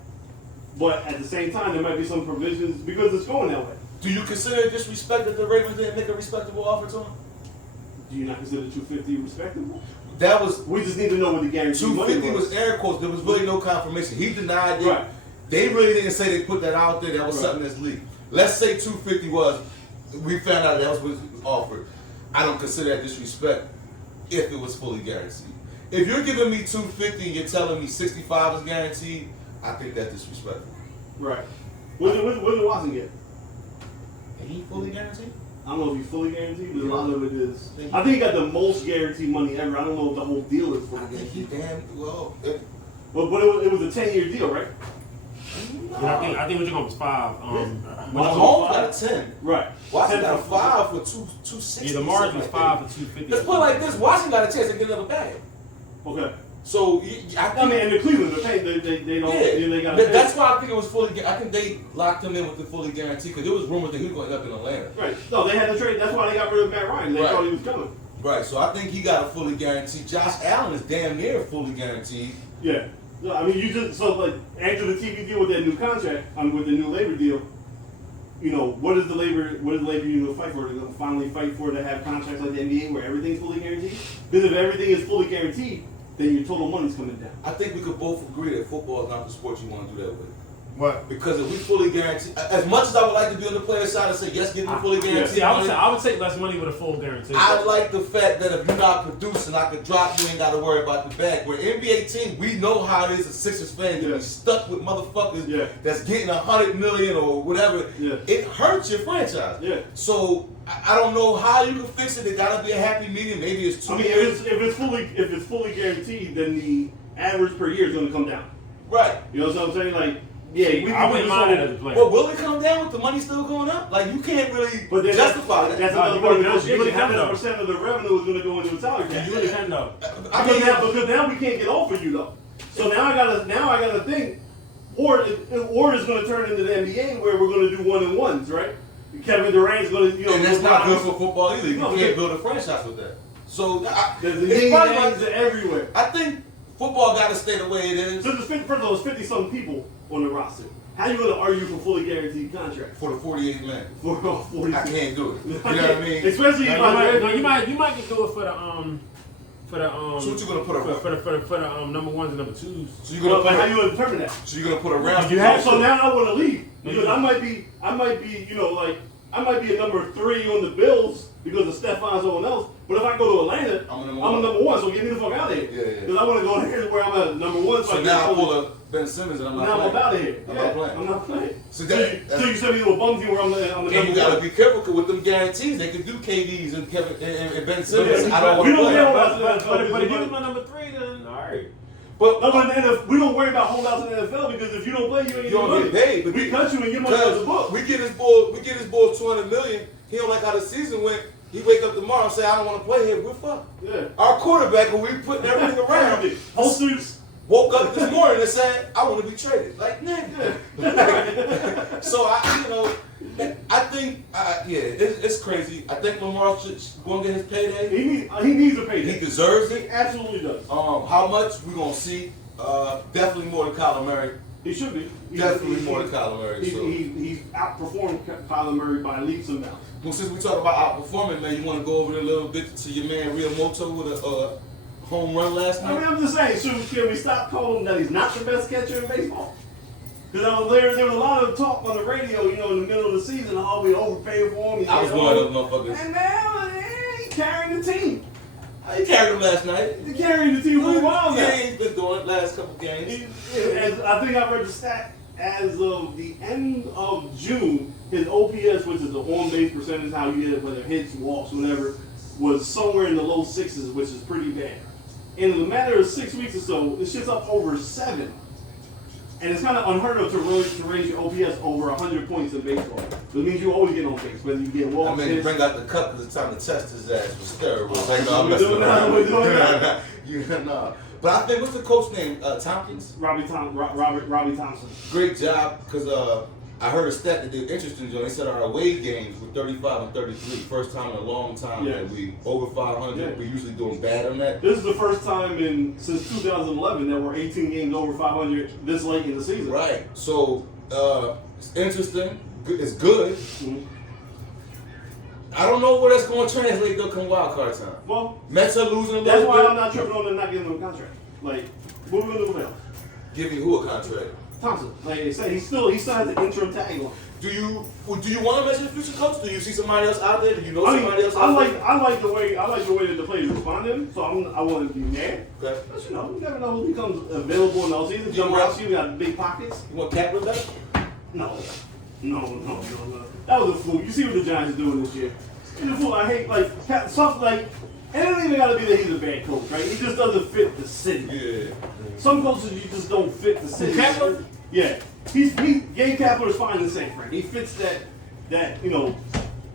But at the same time, there might be some provisions because it's going that way. Do you consider it disrespect that the Ravens didn't make a respectable offer to him? Do you not consider 250 respectable? That was We just need to know what the guarantee money 250 was air quotes. There was really no confirmation. He denied it. Right. They really didn't say they put that out there. That was Right. something that's leaked. Let's say 250 was. We found out that was what was offered. I don't consider that disrespect if it was fully guaranteed. If you're giving me 250 and you're telling me 65 is guaranteed, I think that's disrespectful. Right. What did Watson get? Ain't he fully guaranteed? I don't know if he's fully guaranteed, but a lot of it is. I think he got the most guaranteed money ever. I don't know if the whole deal is fully I think he guaranteed. damn well. But it was a 10-year deal, right? Yeah, I think what you're going was 5. Mahomes got a 10. Right. Watson 10 got a for 5 for 260. Yeah, the margin was something 5 like for 250. that. Let's put it like this: Watson got a chance to get another bag. Okay. So I I think. mean, in the Cleveland, they don't. Yeah, They got. that's why I think it was fully. I think they locked him in with the fully guaranteed because there was rumors that he was going to end up in Atlanta. Right. No, they had to trade. That's why they got rid of Matt Ryan. They Right. thought he was coming. Right. So I think he got a fully guaranteed. Josh Allen is damn near fully guaranteed. Yeah. No, I mean, you just so like after the TV deal with that new contract, with the new labor deal. You know, what is the labor union fight for? They're going to finally fight for to have contracts like the NBA where everything's fully guaranteed? Because if everything is fully guaranteed, then your total money's coming down. I think we could both agree that football is not the sport you want to do that with. What? Because if we fully guarantee, as much as I would like to be on the player side and say yes, give me fully guaranteed. See, I would take less money with a full guarantee. I like the fact that if you're not producing, I could drop you, ain't got to worry about the bag. Where NBA team, we know how it is a Sixers fan to Yeah. be stuck with motherfuckers Yeah. that's getting $100 million or whatever. Yeah. It hurts your franchise. Yeah. So I don't know how you can fix it. There gotta be a happy medium. Maybe it's 2 I mean, years. if it's fully guaranteed, then the average per year is going to come down. Right. You know what I'm saying? Like, yeah, I wouldn't mind it as a player. But will it come down with the money still going up? Like you can't really But then justify that. That's No, another you part of really the can. negotiation. How You can, much percent of the revenue is going to go into the salary cap? You really can though. I mean, Because now we can't get off of you though. So now I gotta think, or it's going to turn into the NBA where we're going to do 1-on-1s, right? Kevin Durant's going to, and that's not LeBron- good for football either. You No, can't yeah. build a franchise with that. So There's it's the probably gangs like, everywhere. I think football got to stay the way it is So first of all, there's 50-something people on the roster. How you going to argue for fully guaranteed contracts? for the 48 man. For 40. I can't do it. You know what I mean? Especially No, if you might get do it for the So what you gonna put a for the number ones and number twos. So you gonna But how put you gonna determine that? so you gonna put a round? You have so now I want to leave because I might be, you know, like I might be a number 3 on the Bills because of Stephon someone else. But if I go to Atlanta, I'm a number 1. So get me the fuck out of here. Yeah. Because I want to go here where I'm at number 1. So now I pull a Ben Simmons and I'm not playing. I'm out of here. I'm not playing. I'm not playing. So So you send me to a bum team where I'm the And number you gotta 1. be careful 'cause with them guarantees. They could do KDs and Kevin and Ben Simmons. But I don't want we to don't play. care But if you was my number 3, then all right. But No, but we don't worry about holdouts in the NFL because if you don't play, you ain't you don't get paid. But we cut you and your money out the book. we get his boy $200 million. He don't like how the season went. He wake up tomorrow and say, I don't want to play here. We're fucked. Yeah. Our quarterback, who we putting everything around, Holsters. woke up this morning and said, I want to be traded. Like, nigga. So I think, it's crazy. I think Lamar should go and get his payday. He needs a payday. He deserves He it. absolutely does. How much we gonna see? Definitely more than Kyler Murray. He should be. Definitely more than Kyler Murray. So. He's outperformed Kyler Murray by leaps and bounds. Well, since we talk about outperforming, man, you want to go over there a little bit to your man Real Moto with a home run last I night? mean, I'm just saying, can we stop calling him that he's not the best catcher in baseball? Because there was a lot of talk on the radio, you know, in the middle of the season, oh, we overpaid for him. I was one of those motherfuckers. And now, he's carrying the team. He carried him last night. He's carrying the team really well now. Yeah, he's been doing it last couple games. I think I read the stat, as of the end of June, his OPS, which is the on-base percentage, how you get it, whether hits, walks, whatever, was somewhere in the low 6s, which is pretty bad. In the matter of 6 weeks or so, this shit's up over 7. And it's kind of unheard of to raise your OPS over 100 points in baseball. So it means you always get on base, whether you get walks, I mean, hits. bring out the cup because it's time to test his ass with steroids. Like, no, I'm We're messing doing around. that, we're doing that. Nah. But I think, what's the coach name? Tompkins? Robbie Thompson. Great job, because I heard a stat that did interesting, Joe. They said our away games were 35 and 33. First time in a long time Yeah. that we over 500. Yeah. We're usually doing bad on that. This is the first time since 2011 that we're 18 games over 500 this late in the season. Right. So it's interesting. It's good. Mhm. I don't know where that's going to translate though come wild card time. Well, Mets are losing a that's little why bit. I'm not tripping on them not giving him a contract. Like, what we gonna do with him? Giving who a contract? Thompson. Like they say, he still has the interim tag on. Do you want to mention the future coach? Do you see somebody else out there? Do you know I mean, somebody else I out like there? I like the way that the players respond to him. So I want to be mad. Okay. But you know, you never know who becomes available in those seasons. Dombrowski, we got big pockets. You want Kapler back? No. That was a fluke. You see what the Giants are doing this year. It's a fluke. I hate something like. And it don't even gotta be that he's a bad coach, right? He just doesn't fit the city. Yeah. Some coaches you just don't fit the city. Kapler? Yeah. Gabe Kapler is fine in San Fran. He fits that yin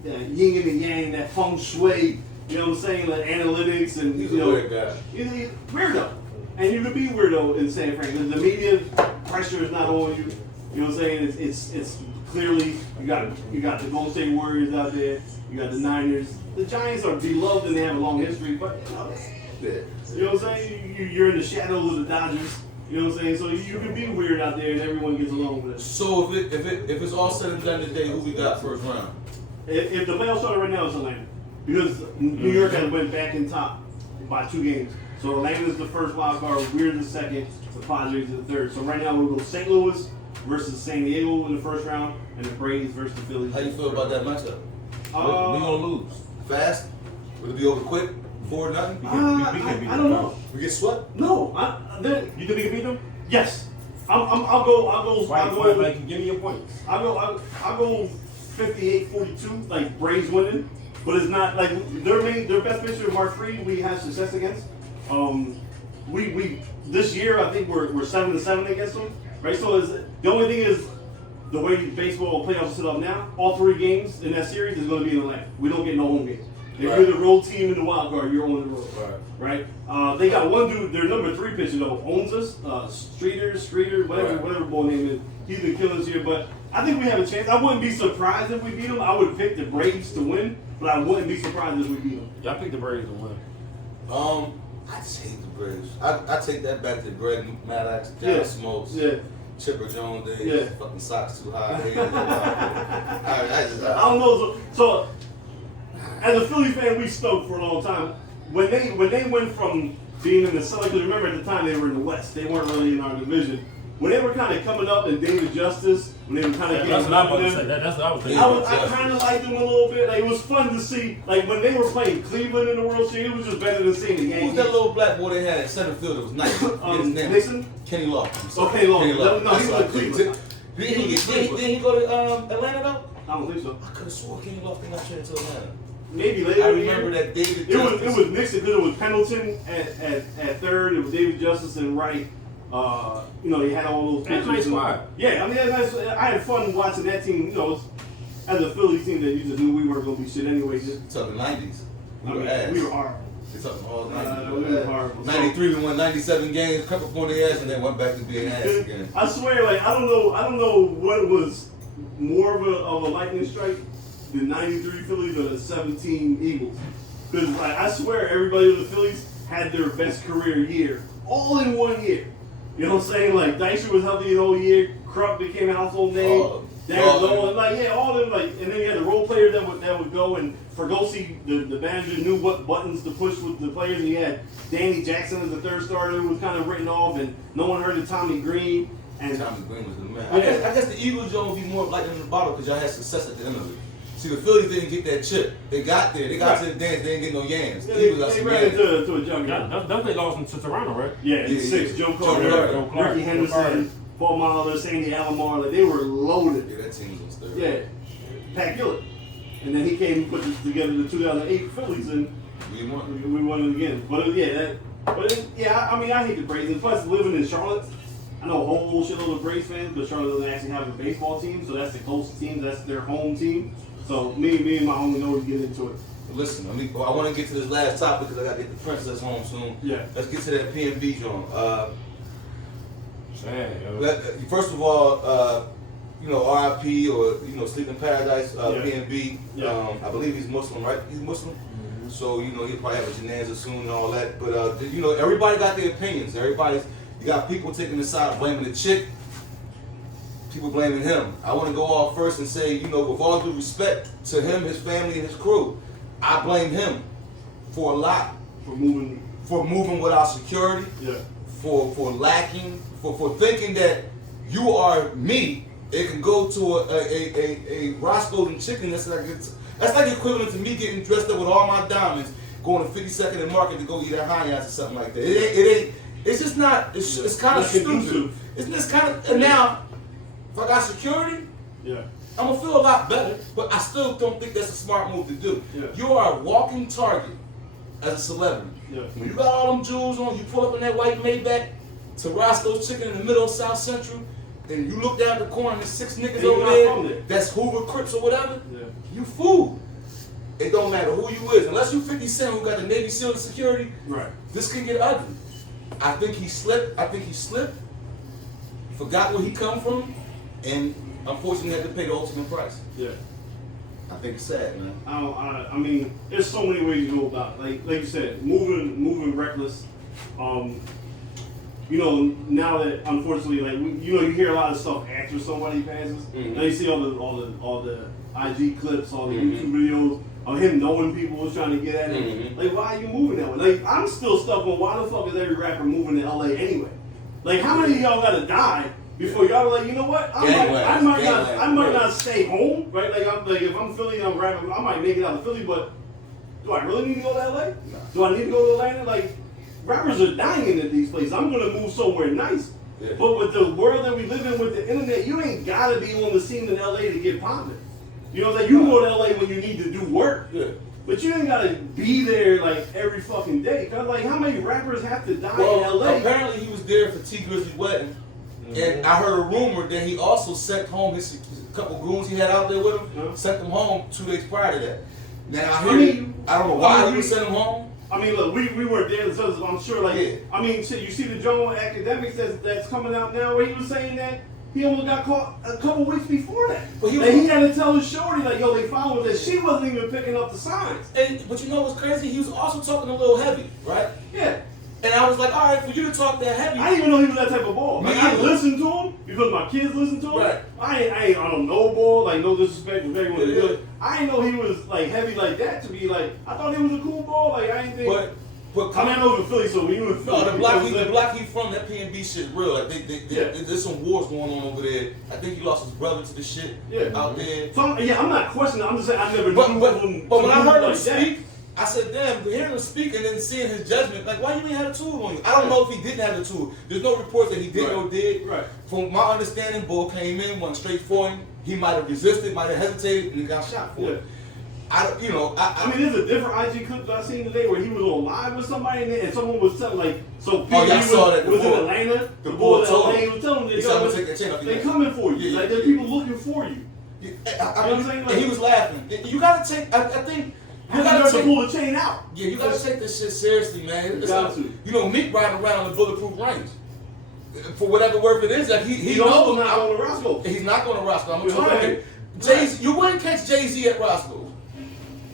and the yang, that feng shui, you know what I'm saying, like analytics and He's you a know, weird guy. He's a weirdo. And you could be weirdo in San Fran. The media pressure is not on you. You know what I'm saying? It's clearly you got the Golden State Warriors out there, you got the Niners. The Giants are beloved and they have a long history, but you know what I'm saying? You're in the shadows of the Dodgers. You know what I'm saying? So you can be weird out there and everyone gets along with it. So if it's all said and done today, who we got first round? If the playoffs started right now, it's Atlanta. Because New York has went back in top by 2 games. So Atlanta is the first wild card, we're the second, the Padres are the third. So right now we'll go St. Louis versus San Diego in the first round, and the Braves versus the Phillies. How you feel about that matchup? We Uh, gonna lose fast? Will it be over quick? 4-0? I don't know. We get swept? No, You think we can beat them? yes. I'll go. Give me your points. I'll go 58-42, like Braves winning, but it's not like their best pitcher, Mark Fried, we had success against. We this year I think we're 7-7 against them, right? So the only thing is the way baseball playoffs are set up now. All 3 games in that series is going to be in Atlanta. We don't get no home games. If Right. you're the road team in the wild card, you're on the road. Right. Right? They got one dude, their number 3 pitcher though, owns us. Streeter, whatever ball name is. He's been killing us here, but I think we have a chance. I wouldn't be surprised if we beat them. I would pick the Braves to win, but I wouldn't be surprised if we beat them. Yeah, I picked the Braves to win. I just hate the Braves. I take that back to Greg Maddox, John Smokes, Yeah. Chipper Jones days. Yeah. Fucking socks too high. I hate it. I don't know. So as a Philly fan, we stoked for a long time. when they went from being in the South, because remember at the time they were in the West, they weren't really in our division. When they were kind of coming up and David Justice, when they were kind of That's getting what I'm up about to with say. them, That's what I was thinking. I kind of liked them a little bit. Like, it was fun to see. Like when they were playing Cleveland in the World Series, it was just better than seeing the Who was Yankees. that little black boy they had at center field that was nice? Nixon? Kenny Lofton. Okay, long. Kenny Lofton. No, he was in Cleveland. Did he go to Atlanta though? I don't think so. I could have swore Kenny Lofton got traded to Atlanta. Maybe later. I in the remember year. that David. It was Nixon because it was Pendleton at third. It was David Justice and right. You know, they had all those. That's a nice squad. Yeah, I mean, I had fun watching that team. You know, as a Phillies team that you just knew we weren't going to be shit anyway. Just It's up the 90s. I mean, we were horrible. It's up all we 90s. were horrible. 93 we won 97 games, couple point their ass, and then went back to being ass again. I swear, like I don't know what was more of a lightning strike, the '93 Phillies or the '17 Eagles, because like I swear everybody in the Phillies had their best career year all in one year. You know what I'm saying? Like Dykstra was healthy the whole year. Krupp became a household name. Like yeah, all them like, and then you had the role players that would go, and Fergosi, the manager, knew what buttons to push with the players. And you had Danny Jackson as the third starter, who was kind of written off, and no one heard of Tommy Green. And Tommy Green was the man. Yeah. I guess the Eagles joint would be more like in the bottle because y'all had success at the end of it. See, the Phillies didn't get that chip. They got there. They got to the dance. They didn't get no yams. yeah, The Eagles got they some ran yams. into a junkyard. Don't they lost to Toronto, right? Yeah, in Yeah, six. yeah. Joe Joe Carter, Carter. Ricky Henderson, Paul Mahler, Sandy Alomar. Like, they were loaded. Yeah, that team was on steroids. Yeah, Pat Gillett. And then he came and put this together the 2008 Phillies, and We won. we won it again. I mean, I hate the Braves. And plus, living in Charlotte, I know a whole shitload of Braves fans, but Charlotte doesn't actually have a baseball team, so that's the closest team. That's their home team. So me and my homie know to get into it. Listen, I want to get to this last topic because I got to get the princess home soon. Yeah. Let's get to that PNB joint. Sad, yo. First of all, RIP or Sleep in Paradise, Yeah. PNB. Yeah. I believe he's Muslim, right? He's Muslim, so he'll probably have a janaza soon and all that. But everybody got their opinions. You got people taking the side blaming the chick. People blaming him. I want to go off first and say, with all due respect to him, his family, and his crew, I blame him for a lot. For moving without security. Yeah. For lacking. For thinking that you are me. It can go to a Roscoe's and chicken. That's like equivalent to me getting dressed up with all my diamonds, going to 52nd and Market to go eat at High-Ass or something like that. It ain't. It's just not. It's kind of stupid. It's just kind of. And now, if I got security, Yeah. I'm gonna feel a lot better. But I still don't think that's a smart move to do. Yeah. You are a walking target as a celebrity. Yeah. When you got all them jewels on, you pull up in that white Maybach to Roscoe's Chicken in the middle of South Central, and you look down the corner and there's 6 niggas And you're over not from there. there. That's Hoover Crips or whatever. Yeah. You fool. It don't matter who you is, unless you 50 Cent who got the Navy SEAL security. Right. This can get ugly. I think he slipped. Forgot where he come from, and unfortunately had to pay the ultimate price. Yeah. I think it's sad, man. I mean, there's so many ways to go about it. Like you said, moving reckless. Now that unfortunately, you hear a lot of stuff after somebody passes. Mhm. Now you see all the IG clips, all the YouTube videos of him knowing people was trying to get at him. Mhm. Like, why are you moving that way? Like, I'm still stuck on why the fuck is every rapper moving to LA anyway? Like, how many of y'all gotta die before y'all are like, you know what? I might not stay home, right? Like if I'm Philly and I'm rapping, I might make it out of Philly, but do I really need to go to LA? Do I need to go to Atlanta? Like, rappers are dying in these places. I'm gonna move somewhere nice. Yeah. But with the world that we live in with the internet, you ain't gotta be on the scene in LA to get popping. You know what I'm saying? You can go to LA when you need to do work. Yeah. But you ain't gotta be there like every fucking day. Cause like, how many rappers have to die in Well, LA? apparently he was there for T Grizzly's wedding, and I heard a rumor that he also sent home his couple goons he had out there with him, sent them home 2 days prior to that. Now I don't know why he would send them home. I mean, look, we weren't there, so I'm sure. Like, Yeah. I mean, shit, you see the Joan Academics that's coming out now, where he was saying that he almost got caught a couple weeks before that. But he had to tell his shorty, like, yo, they found that she wasn't even picking up the signs. But you know what's crazy? He was also talking a little heavy, right? Yeah. And I was like, all right, for you to talk that heavy, I didn't even know he was that type of ball. Me Like, I either. listened to him because my kids listened to him. Right. I don't know ball, like, no disrespect to everyone. Yeah. I didn't know he was like heavy like that to be like. I thought he was a cool ball. Like, I didn't think. but But I mean, I know in Philly, so when you in Philly, no, the block he from, that PNB shit real. Like there's some wars going on over there. I think he lost his brother to the shit out there. So I'm not questioning. I'm just saying I never knew But when I heard him like speak, I said, damn, hearing him speak and then seeing his judgment, like, why you ain't have a tool on you? I don't know if he didn't have the tool. There's no reports that he did or did. Right. From my understanding, Bull came in, went straight for him. He might have resisted, might have hesitated, and he got shot for it. I mean, there's a different IG clip that I seen today where he was on live with somebody and someone was telling like, so I saw that. Was in Atlanta. The boy in LA was telling him they're coming for you. Yeah, like there's people looking for you. You know what I'm saying? Like, and he was laughing. You gotta take. I think. You gotta pull the chain out. Yeah, you gotta take this shit seriously, man. You got to. You know, Meek riding around on the bulletproof range. For whatever worth it is, like he also knows not going to Roscoe. He's not going to Roscoe. I'm You know what telling I you. mean? Jay-Z, you wouldn't catch Jay-Z at Roscoe.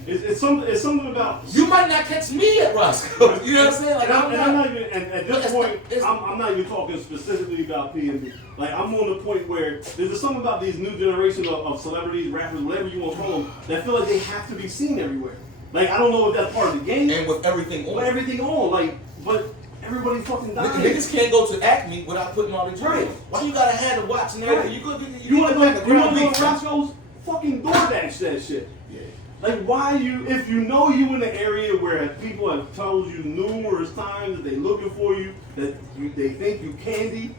It's something about. You might not catch me at Roscoe. You know what I'm saying? Like I'm not even at this point. I'm not even talking specifically about PNB. Like I'm on the point where there's something about these new generation of celebrities, rappers, whatever you want to call them, that feel like they have to be seen everywhere. Like I don't know if that's part of the game. And with everything on. With everything on, like, but everybody fucking dies. Niggas can't go to Acme without putting all the jewelry. Why you gotta have the watch and everything? You want to go to Roscoe's? Fucking DoorDash that shit. Yeah. Like why if you know you in the area where people have told you numerous times that they looking for you, that they think you candy,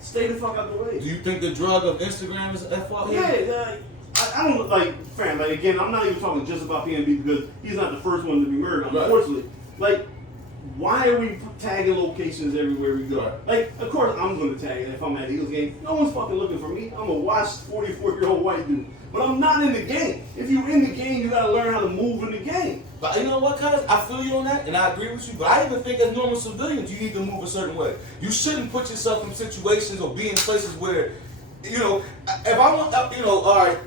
stay the fuck out the way. Do you think the drug of Instagram is F-up? Yeah, I don't like, fam, like again, I'm not even talking just about PNB because he's not the first one to be murdered, unfortunately. Like, why are we tagging locations everywhere we go? Like, of course I'm gonna tag it if I'm at the Eagles game. No one's fucking looking for me. I'm a washed 44-year-old white dude. But I'm not in the game. If you're in the game, you gotta learn how to move in the game. But you know what, cuz? I feel you on that, and I agree with you. But I even think as normal civilians, you need to move a certain way. You shouldn't put yourself in situations or be in places where, you know, if I want, you know, all right,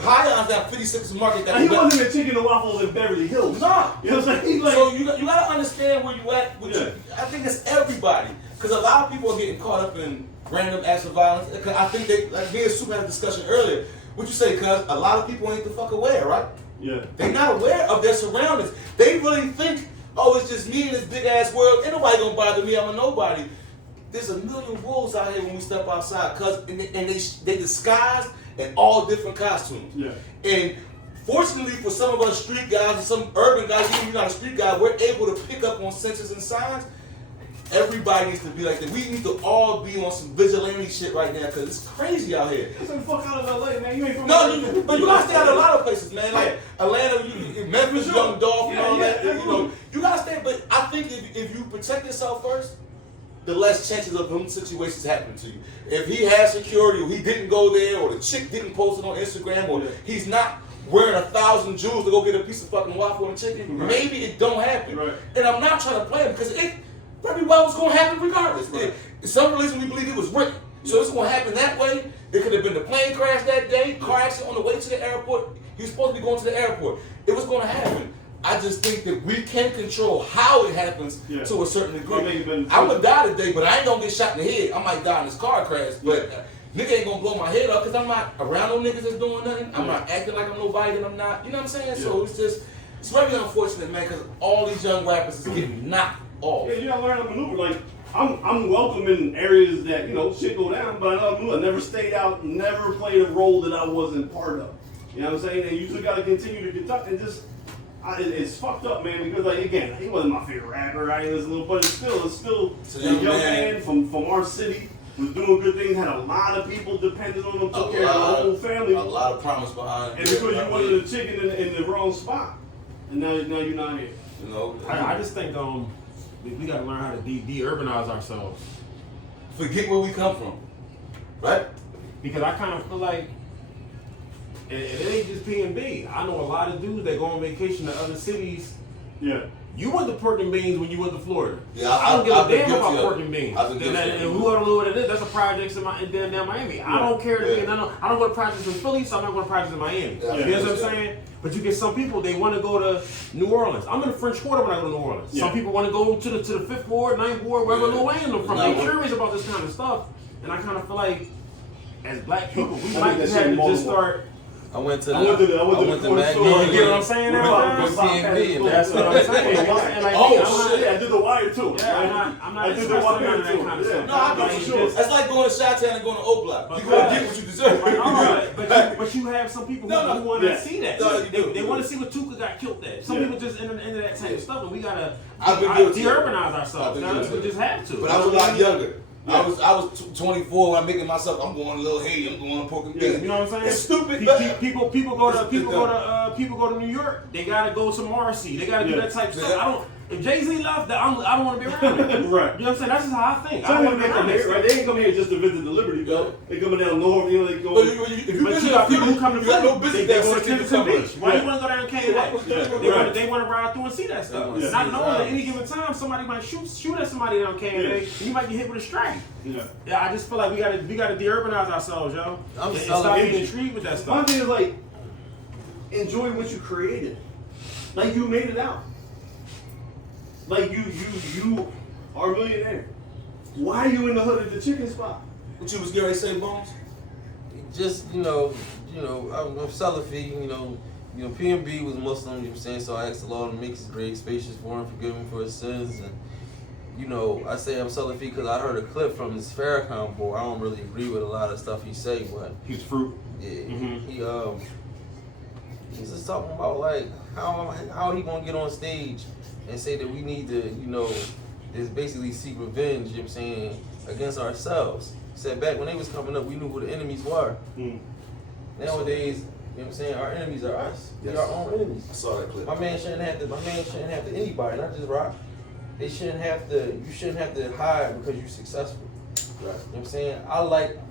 High-On's that 56 market. That he wasn't a chicken and waffles in Beverly Hills. Nah. You know what I'm saying? He's like, so you gotta understand where you at. I think it's everybody. Because a lot of people are getting caught up in random acts of violence. Cause I think they, like me and Soupa had a discussion earlier. What you say, cuz a lot of people ain't the fuck aware, right? Yeah. They're not aware of their surroundings. They really think, oh, it's just me in this big ass world. Ain't nobody gonna bother me. I'm a nobody. There's a million wolves out here when we step outside, cuz, and they disguise in all different costumes. Yeah. And fortunately for some of us street guys and some urban guys, even if you're not a street guy, we're able to pick up on senses and signs. Everybody needs to be like that. We need to all be on some vigilante shit right now because it's crazy out here. Get the fuck out of LA, man. You ain't from No, but you gotta stay out of a lot of places, man. Like Atlanta, Memphis, Sure. Young Dolph, and all that. Yeah, You know, you gotta stay. But I think if you protect yourself first, the less chances of them situations happening to you. If he has security, or he didn't go there, or the chick didn't post it on Instagram, or he's not wearing 1,000 jewels to go get a piece of fucking waffle and chicken, maybe it don't happen. Right. And I'm not trying to play him because it probably well was going to happen regardless. Right. Some religion we believe it was written, so it's going to happen that way. It could have been the plane crash that day, car accident on the way to the airport. He was supposed to be going to the airport. It was going to happen. I just think that we can control how it happens to a certain degree. I'm going to die today, but I ain't going to get shot in the head. I might die in this car crash, but nigga ain't going to blow my head up because I'm not around no niggas that's doing nothing. I'm not acting like I'm nobody that I'm not. You know what I'm saying? So it's very unfortunate, man, because all these young rappers is getting knocked off. Yeah, you gotta learn how to maneuver. Like, I'm welcome in areas that, you know, shit go down, but I never stayed out, never played a role that I wasn't part of. You know what I'm saying? And you just gotta continue to conduct and just, it's fucked up, man, because, like, again, he wasn't my favorite rapper, I ain't listening, but it's still a young man from our city, was doing good things, had a lot of people dependent on him, took care of the whole family. A lot of promise behind and because you wanted a chicken in the wrong spot, and now you're not here. You know, I just think we gotta learn how to de-urbanize ourselves. forget where we come from, right? Because I kind of feel like it ain't just PNB. I know a lot of dudes that go on vacation to other cities. Yeah. You went to pork and beans when you went to Florida. Yeah, I don't give I've a been damn guilty about of pork it. and beans. I've been guilty of it. And whoever know what it is, that's a project in down Miami. I don't care to be. I don't go to projects in Philly, so I'm not going to projects in Miami. Yeah, You know what I'm saying? But you get some people, they want to go to New Orleans. I'm in the French Quarter when I go to New Orleans. Yeah. Some people want to go to the 5th Ward, 9th Ward, wherever Lil Wayne is from. They're curious about this kind of stuff. And I kind of feel like, as black people, we might have to just start I went to store. You get what I'm saying now? With PNB, and That's what I'm saying. And like, Oh, Yeah, I did the wire too. Yeah, I'm not I did the interested in wire that too. kind of stuff. No, I get you sure. That's like going to Chi-Town and going to Oak Block. But You gonna get what you deserve. But you have some people who want to see that. They want to see what Tuka got killed at. Some people just into that type of stuff, and we gotta de-urbanize ourselves. We just have to. But I was a lot younger. I was 24 when I'm making myself. I'm going a little Haiti. I'm going to Pork and Beans. You know what I'm saying? It's stupid. People go to New York. They gotta go to Marcy. They gotta do that type of stuff. If Jay-Z left, I don't want to be around him. Right. You know what I'm saying? That's just how I think. Some of them come here, right? They ain't come here just to visit the Liberty Bell. They coming down north, you know, they go. But if you visit a few, you got no business they there. go to Templeton Beach. Why Yeah. you want to go down and K&A? They want to ride through and see that stuff. Yeah. Not knowing at any given time somebody might shoot at somebody down K&A, and you might get hit with a strike. Yeah, I just feel like we gotta de-urbanize ourselves, yo. And stop being intrigued with that My stuff. thing is like, enjoy what you created. Like you made it out. Like you are a millionaire. Why are you in the hood at the chicken spot? What you was getting ready to say, Bones? Just I'm Salafi, PNB was Muslim, you know what I'm saying, so I asked Allah to make his grave spacious for him, forgive him for his sins, and I say I'm Salafi because I heard a clip from this Farrakhan boy. I don't really agree with a lot of stuff he say, but He's fruit. yeah, he's just talking about like how he gonna get on stage and say that we need to, just basically seek revenge, you know what I'm saying, against ourselves. He said back when they was coming up, we knew who the enemies were. Nowadays, you know what I'm saying, our enemies are us. We're our own enemies. I saw that clip. My man shouldn't have to anybody, not just Rock. You shouldn't have to hide because you're successful. Right. You know what I'm saying?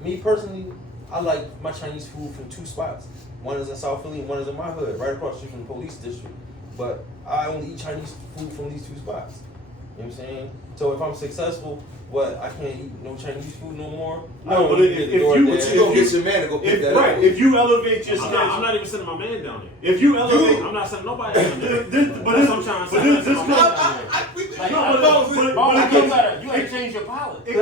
Me personally, I like my Chinese food from two spots. One is in South Philly and one is in my hood, right across the street from the police district. But I only eat Chinese food from these two spots. You know what I'm saying? So if I'm successful, I can't eat no Chinese food no more? No, but if you go get your man to go pick that up. Right, if you elevate your stature. I'm not even sending my man down there. If you elevate, I'm not sending nobody down there. but I'm trying to say. You ain't changed your palate. It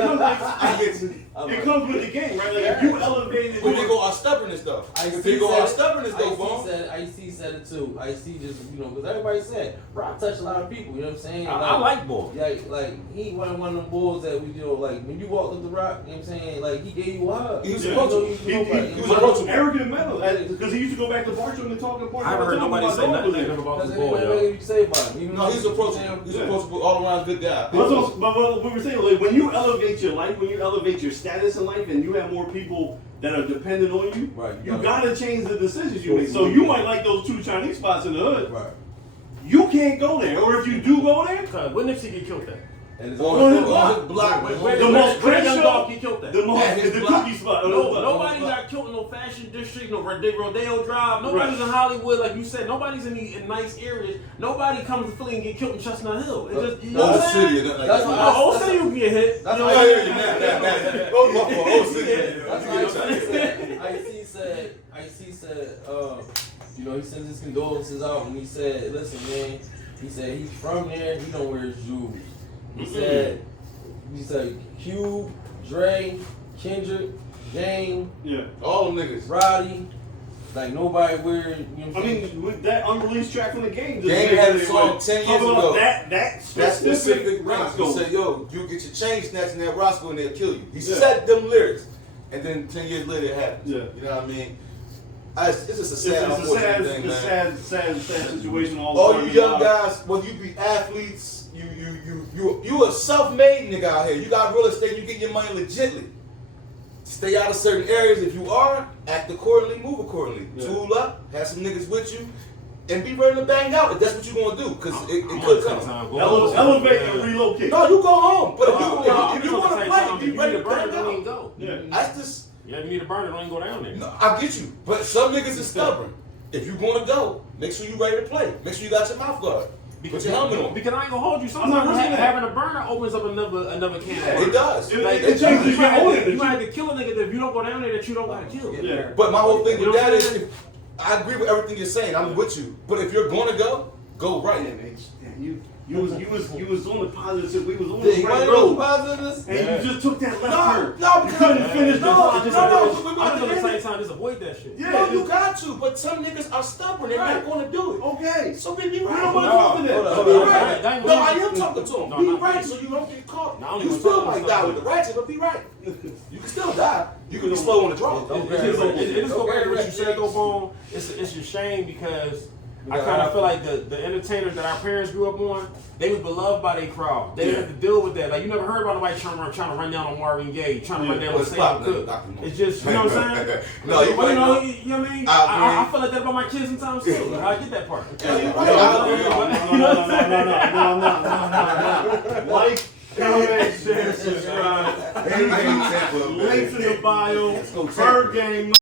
comes with the game, right? Like if you elevated, But they go our stubbornness though. They go our stubbornness though, Bones. IC said it too. IC just, because everybody said Rock touched a lot of people. You know what I'm saying? I like Bull. Yeah, like he wasn't one of them bulls that we like when you walked up the Rock. You know what I'm saying? Like he gave you a hug. He was He was approachable. arrogant metal because he used to go back to Bartram and talk important. I haven't heard nobody say nothing about this Bull, What yo. you say about him? No, he's approachable. He's approachable, all around good guy. But what we were saying, like when you elevate your life, when you elevate your status in life, and you have more people that are dependent on you, Right. you gotta change the decisions you make. So you might like those two Chinese spots in the hood. Right. You can't go there, or if you do go there, When Nipsey get killed at? And it's On his on his block. the most Where crazy Young Dog get killed at? the most At his the block. cookie spot. Nobody got killed in no fashion district, no Rodeo Drive. Nobody's in Hollywood, like you said. Nobody's in nice areas. Nobody comes to Philly and get killed in Chestnut Hill. It's just, you know what Old I'm saying? City or nothing like That's that. what No, Old City you can get hit. That's You know why what I I'm hear saying? you now. Old City. IC said, he sends his condolences out and he said, listen, man, he said he's from there, he don't wear his jewels. He said Cube, Dre, Kendrick, Game, All them niggas. Roddy, like nobody wearing, you know what I I'm saying? mean, with that unreleased track from the game, Game had a song 10 years talking about ago. That specific thing. Roscoe. He said, yo, you get your chain snatched in that Roscoe and they'll kill you. He said them lyrics. And then 10 years later it happens. Yeah. You know what I mean? It's just a sad, unfortunate thing, man. sad situation. All you young guys, whether you be athletes, you a self-made nigga out here. You got real estate, you get your money legitly. Stay out of certain areas. If you are, act accordingly, move accordingly. Yeah. Tool up, have some niggas with you, and be ready to bang out if that's what you gonna do, because it could come. Elevate and relocate. No, you go home. But if you I'm want to saying play, something, be ready to you need a burner, bang don't even out. go. Yeah. That's just. Yeah, you need a burner, don't even go down there. No, I get you, but some niggas is stubborn. If you gonna go, make sure you ready to play. Make sure you got your mouth guard. Put your helmet on. Because I ain't gonna hold you. I'm not Sometimes risking that. having a burner opens up another can of worms. It does. Like, It changes you might your have to- own you might have to kill a nigga that if you don't go down there that you don't gotta kill. Yeah. But my whole thing You with know that what is, I'm saying? I agree with everything you're saying. I'm with you. But if you're gonna go right. You was on the positive. We was on Did the you right want to road. positiveness? And you just took that left turn. No, You because couldn't finish the no, line. I think at the same time, just avoid that shit. Yeah, no, you got to, but some niggas are stubborn. They're not going to do it. okay. So be We right. don't want to No, talk to that. hold on, Be hold on. right. That ain't No, what I I'm- am talking to him. No, Be not right me. so you don't get caught. No, I don't You even still talk might about die that. with the ratchet, but be right. You can still die. You can be slow on the draw. It just go back to what you said though, Bone. It's a shame because I kind of feel like the entertainers that our parents grew up on, they was beloved by their crowd. They didn't have to deal with that. Like you never heard about nobody trying to run down on Marvin Gaye, trying to run down Well, on it's Sam pop, Cooke. Dr. Moore. It's just you know what I'm saying. No, you But, right. you know what I mean. I feel like that about my kids sometimes too. Like, I get that part. No. Like, comment, share, subscribe. Links in the bio. Bird game.